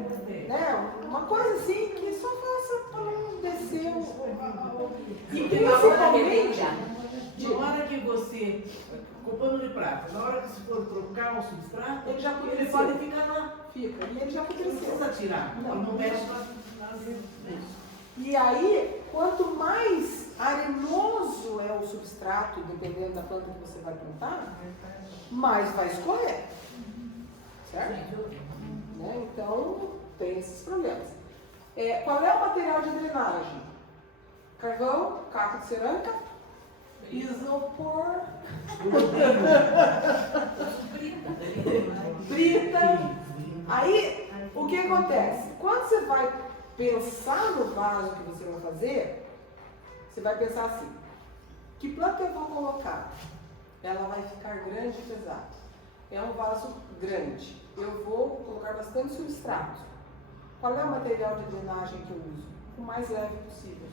né? Uma coisa assim que só faça para não descer o... E principalmente... Na hora que você, com o pano de prata, na hora que você for trocar o substrato, ele já ele pode ficar lá. Fica, e ele já Não apodreceu. precisa tirar, não mexe nas... E aí, quanto mais arenoso é o substrato, dependendo da planta que você vai plantar, mais vai escorrer. Certo? Né? Então, tem esses problemas. Qual é o material de drenagem? Carvão, caco de cerâmica, isopor, brita. Aí, o que acontece? Quando você vai pensar no vaso que você vai fazer, você vai pensar assim: que planta eu vou colocar? Ela vai ficar grande e pesada. É um vaso grande. Eu vou colocar bastante substrato. Qual é o material de drenagem que eu uso? O mais leve possível.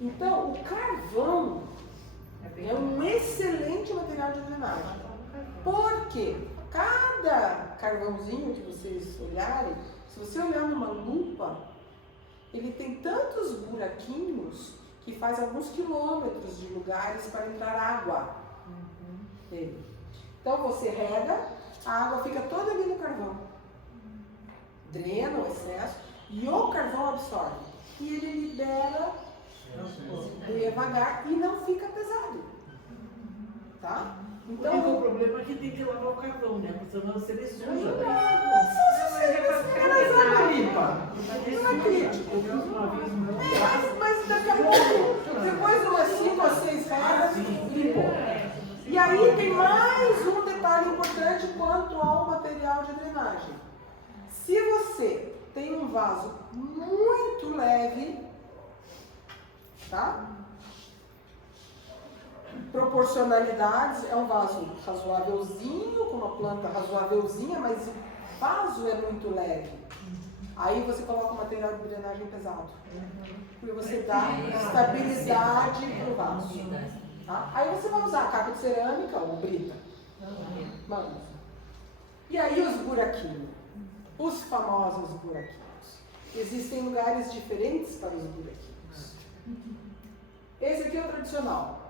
Então, o carvão é um excelente material de drenagem. Por quê? Cada carvãozinho que vocês olharem, se você olhar numa lupa, ele tem tantos buraquinhos que faz alguns quilômetros de lugares para entrar água nele. Então você rega, a água fica toda ali no carvão, drena o excesso e o carvão absorve. E ele libera devagar e não fica pesado. Tá? Então, o problema é que tem que lavar o carvão, né? Porque senão você suja. Não é crítico. Mas daqui a pouco, depois de umas 5 ou 6 regas, limpou. E aí tem mais um detalhe importante quanto ao material de drenagem. Se você tem um vaso muito leve, tá? Proporcionalidades, é um vaso razoávelzinho, com uma planta razoávelzinha, mas o vaso é muito leve. Aí você coloca o material de drenagem pesado. Porque você dá estabilidade para o vaso. Tá? Aí você vai usar caco de cerâmica ou brita. Vamos. E aí os buraquinhos. Os famosos buraquinhos. Existem lugares diferentes para os buraquinhos. Esse aqui é o tradicional.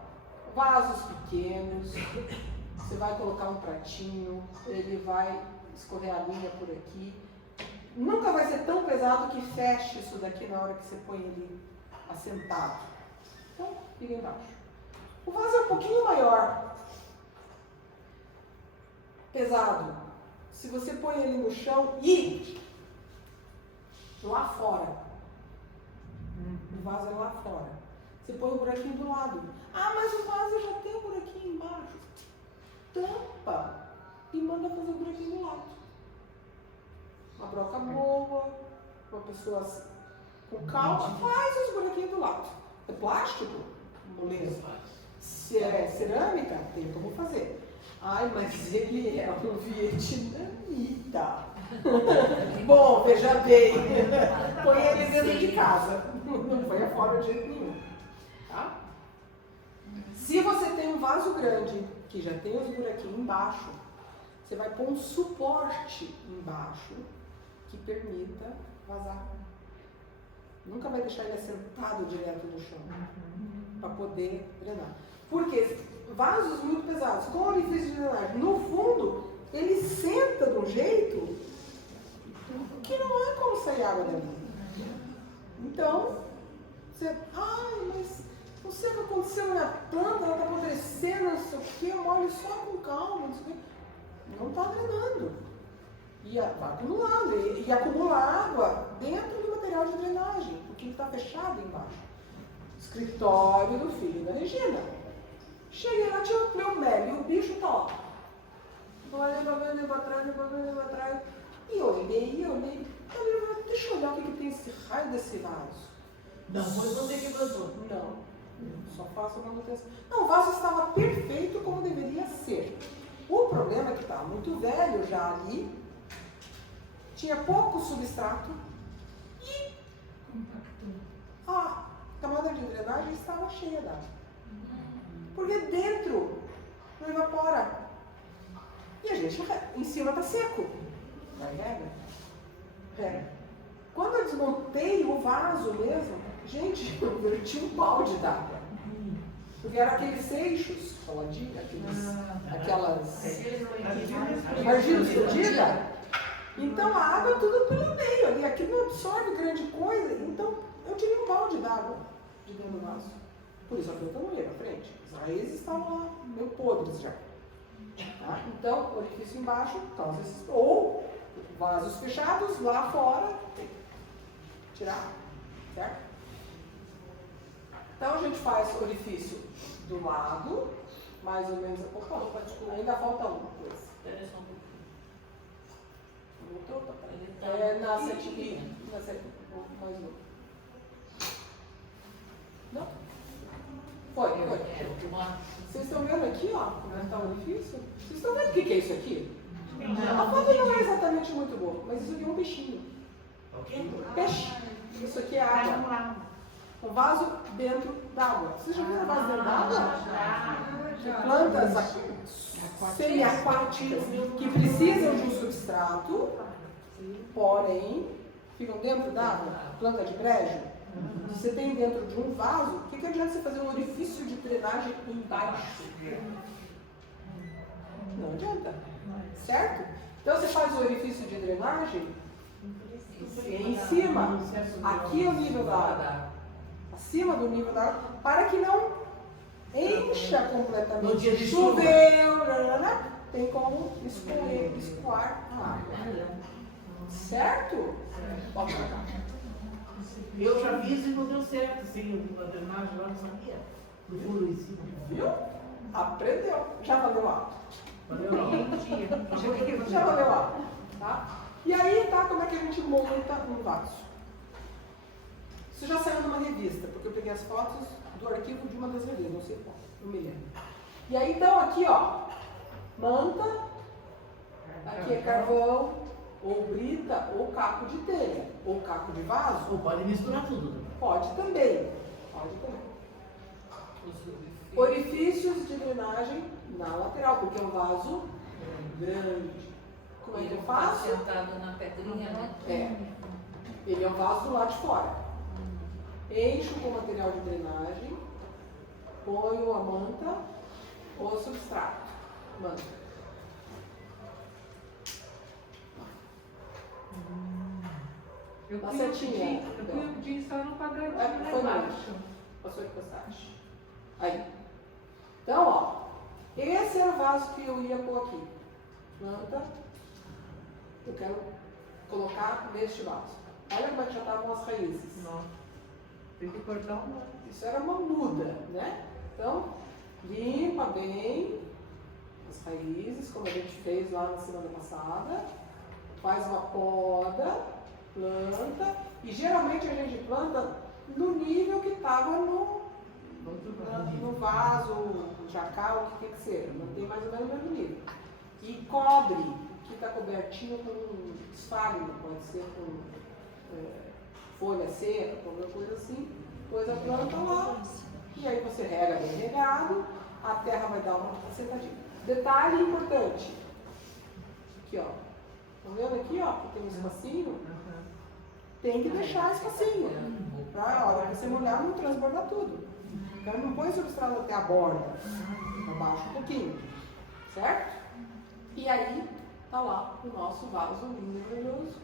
Vasos pequenos. Você vai colocar um pratinho. Ele vai escorrer a linha por aqui. Nunca vai ser tão pesado que feche isso daqui na hora que você põe ele assentado. Então, fica embaixo. O vaso é um pouquinho maior. Pesado. Se você põe ele no chão e lá fora. O vaso é lá fora. Você põe o buraquinho do lado. Ah, mas o vaso já tem um buraquinho embaixo. Tampa e manda fazer o buraquinho do lado. Uma broca boa, uma pessoa com calma, faz os buraquinhos do lado. É plástico? Moleza. Se é cerâmica, tem como fazer. Ai, mas ele é um vietnamita. Bom, veja bem, põe ele dentro de casa. Não põe a fora de jeito nenhum. Tá? Se você tem um vaso grande, que já tem os buraquinhos embaixo, você vai pôr um suporte embaixo que permita vazar. Nunca vai deixar ele assentado direto no chão, para poder drenar. Porque vasos muito pesados, com orifício de drenagem, no fundo, ele senta de um jeito que não é como sair água dali. Então, você, ai, mas não sei o que aconteceu na minha planta, ela está apodrecendo, não sei o que, eu molho só com calma, não sei o que. Não está drenando. E vai acumulando, e acumula água dentro do material de drenagem, porque ele está fechado embaixo. Escritório do filho da Regina. Cheguei lá, tinha um pleomélio, e o bicho está lá. Olha para trás. E olhei. Deixa eu olhar o que tem esse raio desse vaso. Não foi você que plantou. Não, só faço manutenção. Não, o vaso estava perfeito como deveria ser. O problema é que estava muito velho já ali, tinha pouco substrato e a camada de drenagem estava cheia d'água. Porque dentro não evapora. E a gente, em cima está seco. Vai rega. Quando eu desmontei o vaso mesmo, gente, eu verti um balde d'água. Porque eram aqueles seixos, aquelas argila escondida. Então a água é tudo pelo meio ali, aqui não absorve grande coisa. Então eu tirei um balde d'água de dentro do vaso. Por isso a planta não ia pra frente. As raízes estavam lá, meio podres já. Tá? Então, orifício embaixo, causa esses. Ou vasos fechados lá fora, tem que tirar, certo? Então a gente faz orifício do lado, mais ou menos. Opa, ainda falta uma coisa. Voltou? Na 7. Mais um. Não? Foi. Vocês estão vendo aqui, ó, como está o orifício? Vocês estão vendo o que é isso aqui? A foto não é exatamente muito boa, mas isso aqui é um peixinho. O quê? Peixe. Isso aqui é água. Um vaso dentro d'água. Vocês já viram vaso dentro d'água? De plantas semi-aquáticas que precisam de um substrato, porém ficam dentro d'água. Planta de brejo. Você tem dentro de um vaso, o que adianta você fazer um orifício de drenagem embaixo? Não adianta. Certo? Então você faz o orifício de drenagem em cima. Aqui é o nível da água. Acima do nível da água, para que não encha completamente. No dia de choveu, tem como escoar a água. Certo? Pode colocar. Eu já fiz e não deu certo, sem a drenagem lá, não sabia. Do furo em cima. Viu? Aprendeu. Já valeu alto. Valeu não. Já valeu alto. Tá? E aí, tá, como é que a gente monta um vaso? Isso já saiu numa revista, porque eu peguei as fotos do arquivo de uma das revistas, não sei qual, não me lembro. E aí então aqui ó, manta, aqui é carvão, ou brita, ou caco de telha, ou caco de vaso. Ou pode misturar tudo. Pode também. Pode também. Orifícios de drenagem na lateral, porque é um vaso grande. Como é que eu faço? Sentado na pedrinha, né? É. Ele é um vaso do lado de fora. Encho com material de drenagem, ponho a manta ou substrato. Manta. Eu Tá fui certinho, pedir só no quadradinho É, lá foi embaixo. Passou de postagem. Aí. Então, ó. Esse era o vaso que eu ia pôr aqui. Planta. Eu quero colocar neste vaso. Olha como é que já estavam as raízes. Nossa. Tem que cortar uma. Isso era uma muda, né? Então, limpa bem as raízes, como a gente fez lá na semana passada. Faz uma poda, planta. E geralmente a gente planta no nível que estava no vaso, no jacal, o que quer que seja. Mantém mais ou menos o mesmo nível. E cobre, que está cobertinho com esfagno, pode ser com folha seca, qualquer coisa assim. Pôs a planta lá, e aí você rega bem regado, a terra vai dar uma sentadinha. Detalhe importante, aqui ó, estão vendo aqui ó, que tem um espacinho? Tem que deixar espacinho, pra hora que você molhar não transbordar tudo. Então não põe o substrato até a borda, abaixa um pouquinho, certo? E aí, tá lá o nosso vaso lindo e maravilhoso,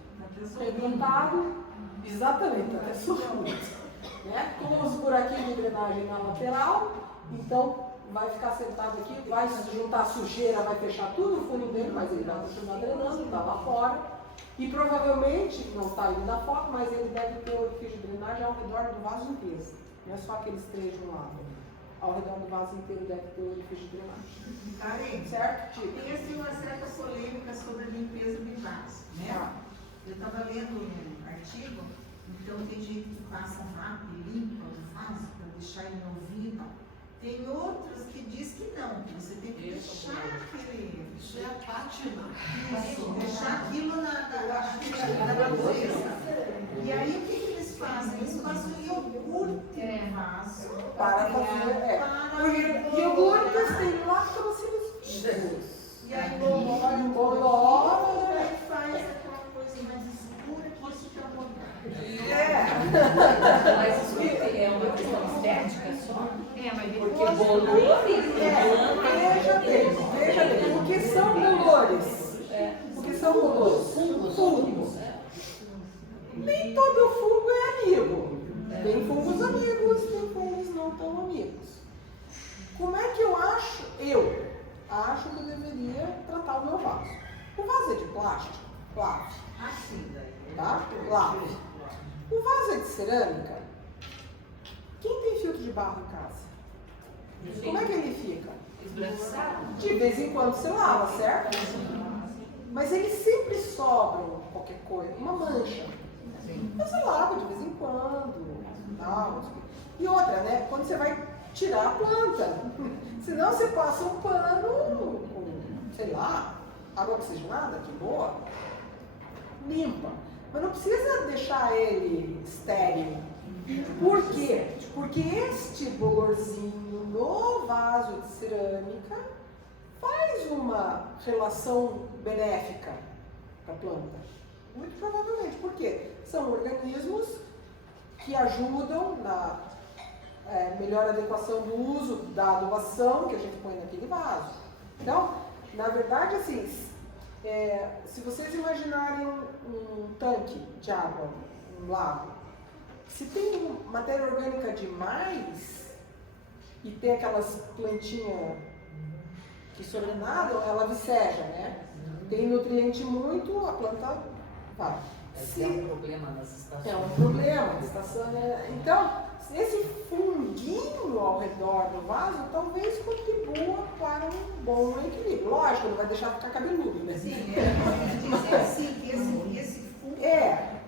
replantado, exatamente, até sorrindo. Né? Com os buraquinhos de drenagem na lateral, então vai ficar sentado aqui, vai juntar sujeira, vai fechar tudo o fundo dele, mas ele vai continuar drenando, está lá fora. E provavelmente, não está ali na foto, mas ele deve ter o orifício de drenagem ao redor do vaso inteiro. Não é só aqueles três de um lado. Ao redor do vaso inteiro deve ter o orifício de drenagem. Karen, Certo? tem assim uma certa polêmica sobre a limpeza de vaso, né? Eu estava lendo um artigo, então tem gente que passa rápido e limpa o vaso para deixar ele novinho e tal. Tem outros que diz que não, que você tem que deixar aquele. Isso é a pátina. Isso, deixar aquilo na natureza. E aí o que eles fazem? Eles passam iogurte no vaso Para fazer. Porque iogurtes tem lactobacillus. E aí bolora, e aí faz aquela coisa mais escura que isso te apontar. Mas isso é uma questão estética só. Mas Porque bolores. Veja bem, o que são bolores? O que são bolores? Fungos. Nem todo fungo é amigo. Tem fungos amigos, tem fungos não tão amigos. Como é que eu acho? Eu acho que eu deveria tratar o meu vaso. O vaso é de plástico? Lave. Assim daí. Tá? Lave. O vaso é de cerâmica? Quem tem filtro de barro em casa? Como é que ele fica? Esbranquiçado. De vez em quando você lava, certo? Mas eles sempre sobram qualquer coisa, uma mancha. Você lava de vez em quando. Tal. E outra, né? Quando você vai tirar a planta. Senão você passa um pano com, sei lá, água oxigenada, de boa. Limpa. Mas não precisa deixar ele estéril. Por quê? Porque este bolorzinho no vaso de cerâmica faz uma relação benéfica para a planta. Muito provavelmente. Por quê? São organismos que ajudam na melhor adequação do uso da adubação que a gente põe naquele vaso. Então, na verdade, assim, se vocês imaginarem um tanque de água, um lago, se tem matéria orgânica demais e tem aquelas plantinhas que sobrenadam, ela viceja, né? Tem nutriente muito, a planta vai. É um problema nas estações. É um problema, a estação Então, esse funguinho ao redor do vaso talvez contribua para um bom equilíbrio. Lógico, não vai deixar ficar cabeludo, né? Sim, dizer assim, que esse fungo,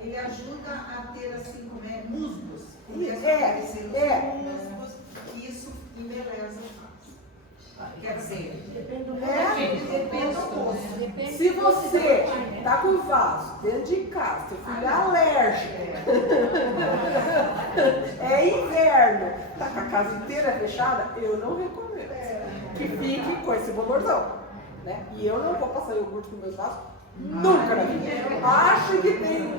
ele ajuda a ter assim, como musgos. começam a aparecer os musgos, e isso embeleza o vaso. Quer dizer, Depende do depende do gosto. Se você tá com o vaso dentro de casa, seu filho é alérgico, é inverno, tá com a casa inteira fechada, eu não recomendo que fique com esse valorzão, né? E eu não vou passar iogurte nos meus vasos nunca na vida. Acho que tem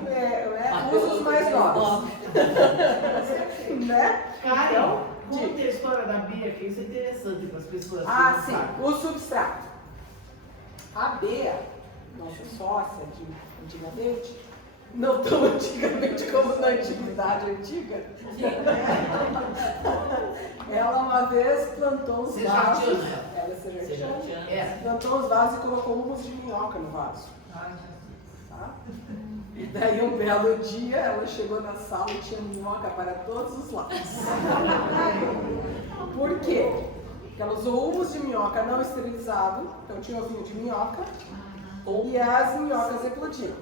usos mais novos. Né? Karen, Então, conta a história da Bia, que isso é interessante para as pessoas que ah, não sim, sabem. o substrato. A Bea, nossa sócia de antigamente, não tão antigamente como na antiguidade antiga, ela uma vez plantou uns vasos. Sejartiana. Ela é sejartiana. Sejartiana. Plantou uns vasos e colocou humus de minhoca no vaso. Tá? E daí um belo dia ela chegou na sala e tinha minhoca para todos os lados. Por quê? Porque ela usou humus de minhoca não esterilizado, então tinha ovinho de minhoca, e as minhocas eclodiram.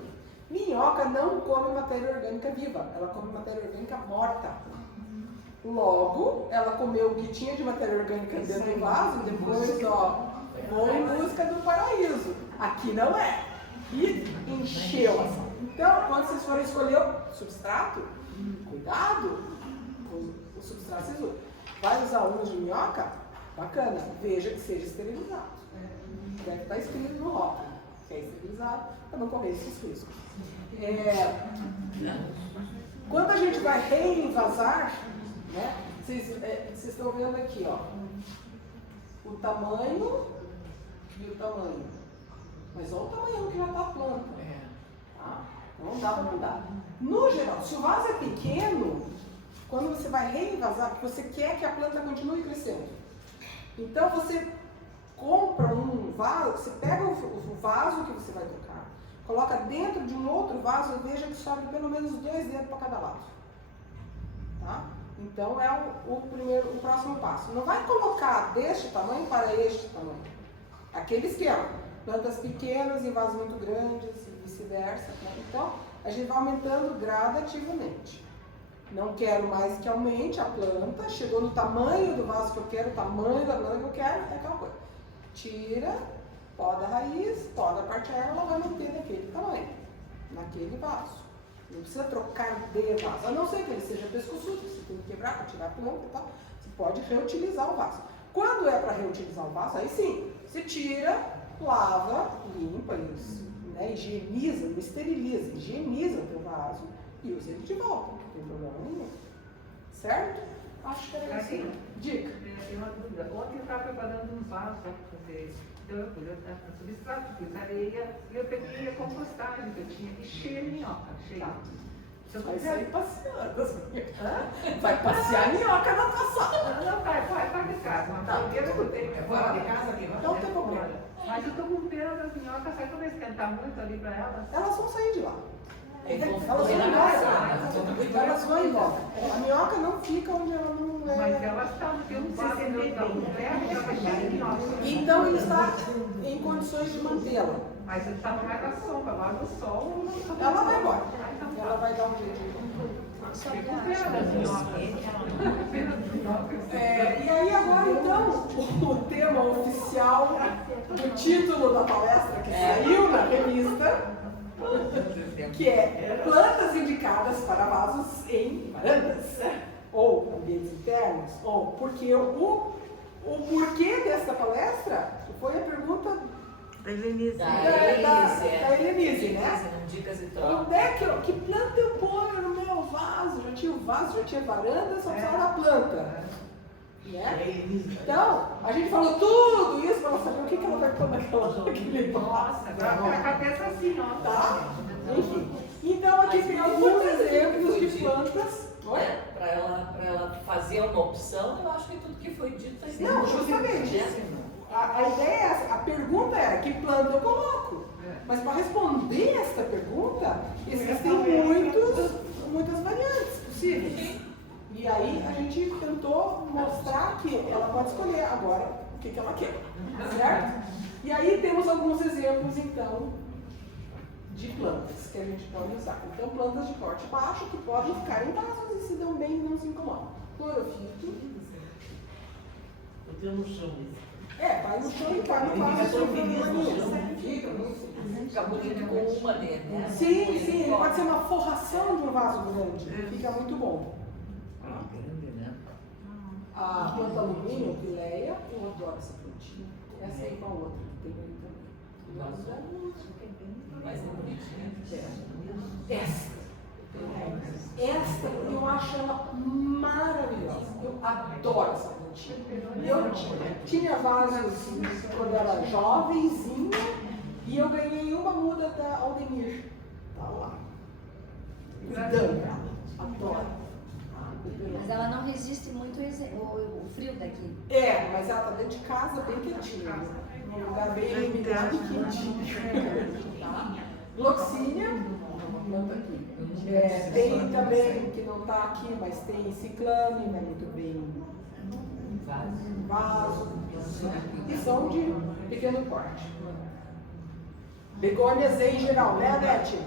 Minhoca não come matéria orgânica viva, ela come matéria orgânica morta. Logo, ela comeu o que tinha de matéria orgânica dentro do vaso e depois, ó, vou em busca do paraíso. Aqui não é. E encheu a sala. Então, quando vocês forem escolher o substrato, cuidado com o substrato que vocês usam. Vai usar humus de minhoca? Bacana, veja que seja esterilizado. Deve estar escrito no rótulo que é esterilizado, para não correr esses riscos. Quando a gente vai reinvasar, né, vocês estão vendo aqui, ó, o tamanho e o tamanho. Mas olha o tamanho que já está a planta. Tá? Não dá para mudar. No geral, se o vaso é pequeno, quando você vai reinvasar, porque você quer que a planta continue crescendo. Então você compra um vaso, você pega o vaso que você vai tocar, coloca dentro de um outro vaso e veja que sobe pelo menos 2 dedos para cada lado. Tá? Então é o próximo passo. Não vai colocar deste tamanho para este tamanho. Aquele esquema. Plantas pequenas em vasos muito grandes e vice-versa. Né? Então a gente vai aumentando gradativamente. Não quero mais que aumente a planta, chegou no tamanho do vaso que eu quero, o tamanho da planta que eu quero, é aquela coisa. Tira, poda a raiz, poda a parte aérea, ela vai manter daquele tamanho, naquele vaso. Não precisa trocar de vaso, a não ser que ele seja pescoçudo, você tem que quebrar para tirar a planta e tal, você pode reutilizar o vaso. Quando é para reutilizar o vaso, aí sim, você tira, lava, limpa, né, higieniza, não esteriliza, higieniza o teu vaso e usa ele de volta, não tem problema nenhum. Certo? Acho que era assim. Dica. Tem uma dúvida. Ontem eu estava preparando uns vasos para fazer. Então eu pus no substrato, pus areia e eu peguei a compostagem que eu tinha e cheia de minhoca. Cheia. Se eu Vai quiser- sair passeando. Vai passear a minhoca na tua sala. Não, vai de casa. Uma Tá, fogueira que eu tenho. Fora de casa, aqui, Então não tem problema. Mas eu tô com pena das minhocas, sabe quando eu esquentar muito ali para elas? Elas vão sair de lá. Elas Elas vão vão na embora. casa. Elas vão embora. A minhoca não fica onde ela não Mas é. elas estão, porque eu não sei se é meu não. O ferro estava cheio de minhoca. Então ele está em condições de mantê-la. Mas eu estava mais na sombra, lá no sol. Ela vai embora. Então tá. Ela vai dar um jeito. Fiquei com pena das minhocas. Com pena das minhocas. E aí agora então, o tema oficial do título da palestra que saiu na revista, que é plantas indicadas para vasos em varandas, ou ambientes internos, ou porque o porquê desta palestra foi a pergunta Da Helenise, né? Dicas e trocas. Onde é que planta eu ponho no meu vaso? Já tinha o vaso, já tinha varanda, só precisava da planta. Né? Então, a gente falou tudo isso para ela saber o que ela vai pôr naquele vaso. Nossa, agora a cabeça assim, ó. Tá? Enfim. Então aqui tem alguns exemplos de plantas. Para ela fazer uma opção, eu acho que tudo que foi dito está Não, justamente. A ideia é essa. A pergunta era que planta eu coloco. Mas para responder essa pergunta, existem muitas variantes possíveis. E aí a gente tentou mostrar que ela pode escolher agora o que ela quer. Certo? E aí temos alguns exemplos, então, de plantas que a gente pode usar. Então, plantas de porte baixo que podem ficar em vasos e se dão bem nos incomoda. Clorofito. Eu tenho no chão isso. Vai no chão e vai no Ele vaso fica sem tão problema feliz no nenhum. chão. Fica bonito com uma dele, né? Sim, ele pode ser uma forração de um vaso grande. Fica muito bom. Grande, né? A planta alumínio, pileia, eu adoro essa plantinha. Essa aí com a outra que tem aí também. Mas é bonitinha. Esta eu acho ela maravilhosa. Eu adoro essa plantinha. Eu tinha vasos quando era jovenzinha e eu ganhei uma muda da Aldemir. Tá lá. Cuidando. Adoro. Mas ela não resiste muito o frio daqui. Mas ela tá dentro de casa bem quietinha. Num lugar bem iluminado e quentinho. Tá? Gloxínia, planta aqui. Tem também, que não está aqui, mas tem ciclame, vai muito bem vaso. E são de pequeno porte. Begônias em geral, né, Anete?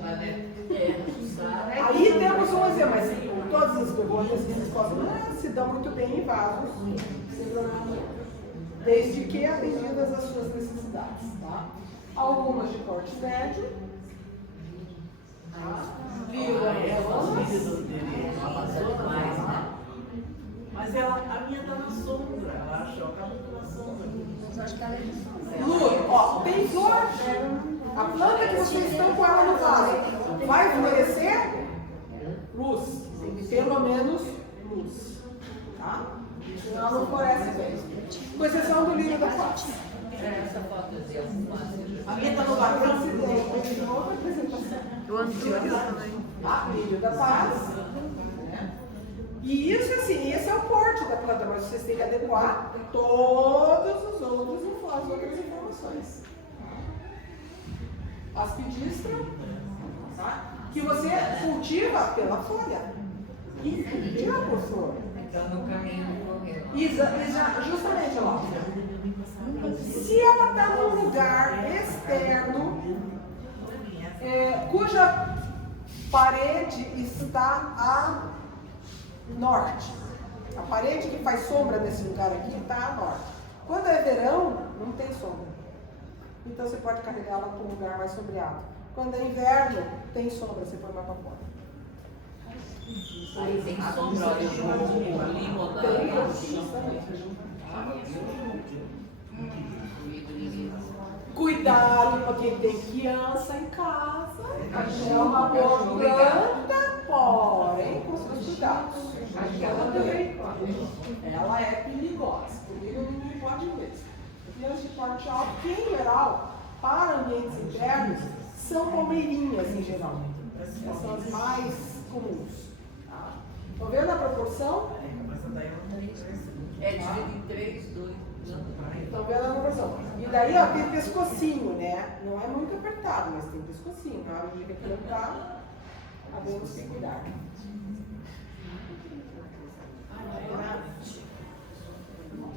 Aí temos um exemplo, mas todas as begônias que eles possam se dão muito bem em vasos, sem problema nenhum. Desde que atendidas às suas necessidades, tá? Algumas de porte médio. Mas ela, a minha tá na sombra, eu acho. Acaba na sombra. Mas eu acho que ela é de sombra. Lu, tem flor. A planta que vocês estão com ela no vaso vai florescer? Luz. Pelo menos luz. Tá? Senão ela não floresce bem. Com exceção do lírio da paz. Essa foto de alguma. A minha tá no vaso. Outra apresentação. O Antônio também. Lírio da paz. E isso, assim, esse é o porte da planta, mas vocês têm que adequar todos os outros as outras informações. Aspidistra, tá? Que você cultiva pela folha. E tira por flor. Então no caminho correu. Justamente, ó. Se ela está num lugar externo, cuja parede está a norte. A parede que faz sombra nesse lugar aqui está a norte. Quando é verão, não tem sombra. Então você pode carregá-la para um lugar mais sombreado. Quando é inverno, tem sombra, você põe mais para fora. Aí tem sombra, olha, o limo da. Cuidado para quem tem criança em casa. É uma boa planta, porém com seus cuidados. Ela é perigosa. Comigo não pode ver. Crianças de porte alto, que em geral, para ambientes internos, são palmeirinhas em geral. Essas são as mais comuns. Tá? Estão vendo a proporção? É dividido em 3, 2. Estão vendo a proporção? E daí, ó, tem pescocinho, né? Não é muito apertado, mas tem pescocinho. Na hora de replantar, havemos que cuidar.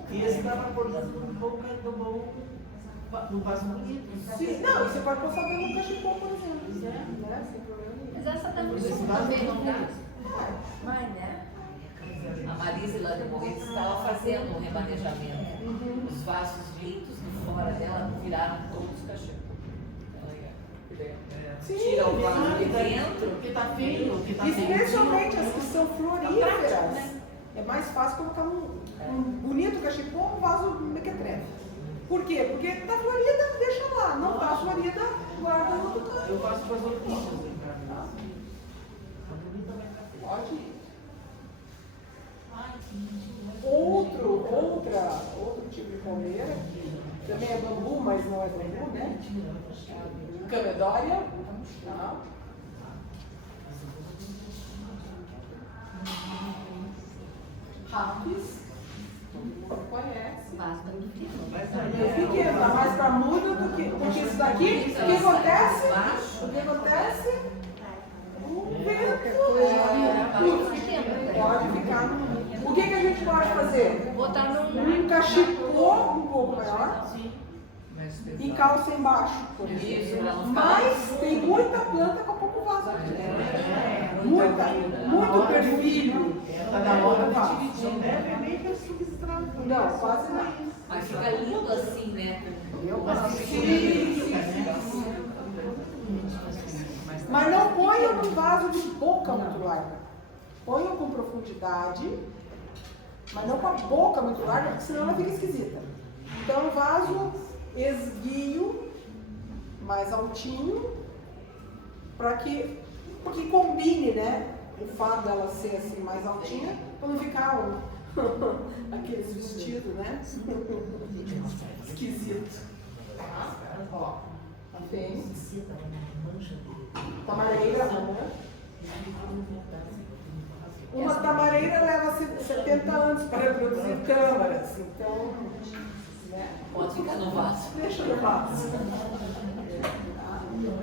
E esse dá pra pôr no vaso bonito. Sim, não, você pode postar dentro do cachepô, por exemplo. Né? Sem problema nenhum. Mas essa tá muito também, não dá? Vai, né? A Marisa lá de Moreira estava fazendo um remanejamento. Os vasos litos de fora dela viraram todos cachepô. Tira o vaso de dentro. Porque tá feio, porque tá feio. Especialmente as que são floríferas. É mais fácil colocar um bonito cachepô ou um vaso mequetrefe. Por quê? Porque tá florida, deixa lá. Não tá florida, guarda no outro canto. Eu faço com as orquídeas em casa. A bonita vai ficar feia. Pode ir. Outro tipo de palmeira, também é bambu, mas não é bambu, né? Camedória. Tá? Rapis, todo mundo conhece. Basta muito É pequeno, tá mais para mudo do que. Porque isso daqui, o que acontece? O que acontece? O vento pode ficar no. O que a gente pode fazer? botar num. Um cachepô um pouco maior e calça embaixo. Mas tem muita planta com pouco vaso. Muito perfil. vaso. Não deve nem ter substrato. Não, quase não. Mas fica lindo assim, né? Mas não ponham num vaso de boca muito larga. Ponham com profundidade, mas não com a boca muito larga, porque senão ela fica esquisita. Então, um vaso esguio, mais altinho, para que combine, né? O fato dela ser assim mais altinha, para não ficar aqueles vestidos, né? Esquisito. Ó, tem tamareira, né? Uma tamareira leva 70 anos para reproduzir tâmaras, então, né? Pode ficar no vaso. Deixa no vaso.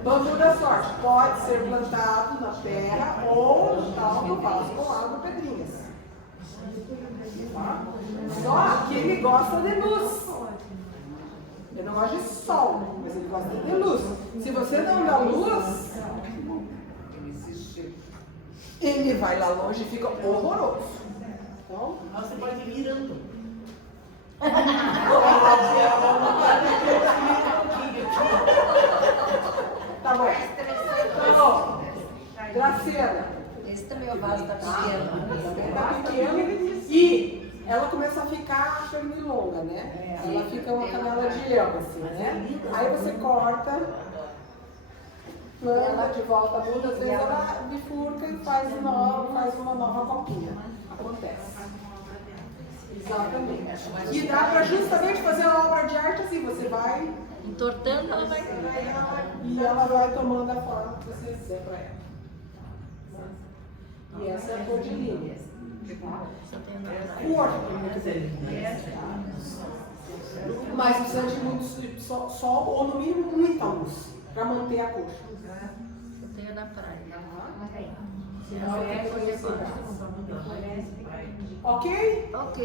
Bambu da sorte pode ser plantado na terra ou no vaso com água e pedrinhas. Tá? Só que ele gosta de luz. Ele não gosta de sol, mas ele gosta de luz. Se você não dá luz, ele vai lá longe e fica horroroso. Então, Você pode ir virando. tá bom. Tá bom. Graciela. Esse também é o vaso tá pequeno. Tá pequeno e ela começa a ficar pernilonga, né? Ela fica uma canela de elba, assim, né? Aí você corta, planta de volta, muda, às vezes ela bifurca e faz uma nova copinha. Acontece. Exatamente. E dá para justamente fazer uma obra de arte assim, você vai Entortando, ela vai. e ela vai tomando a forma que você quiser para ela. E essa é a cor de linha. Cor. Mas precisa de muito sol ou no mínimo muita luz para manter a cor. Eu tenho na praia. Ok? Ok.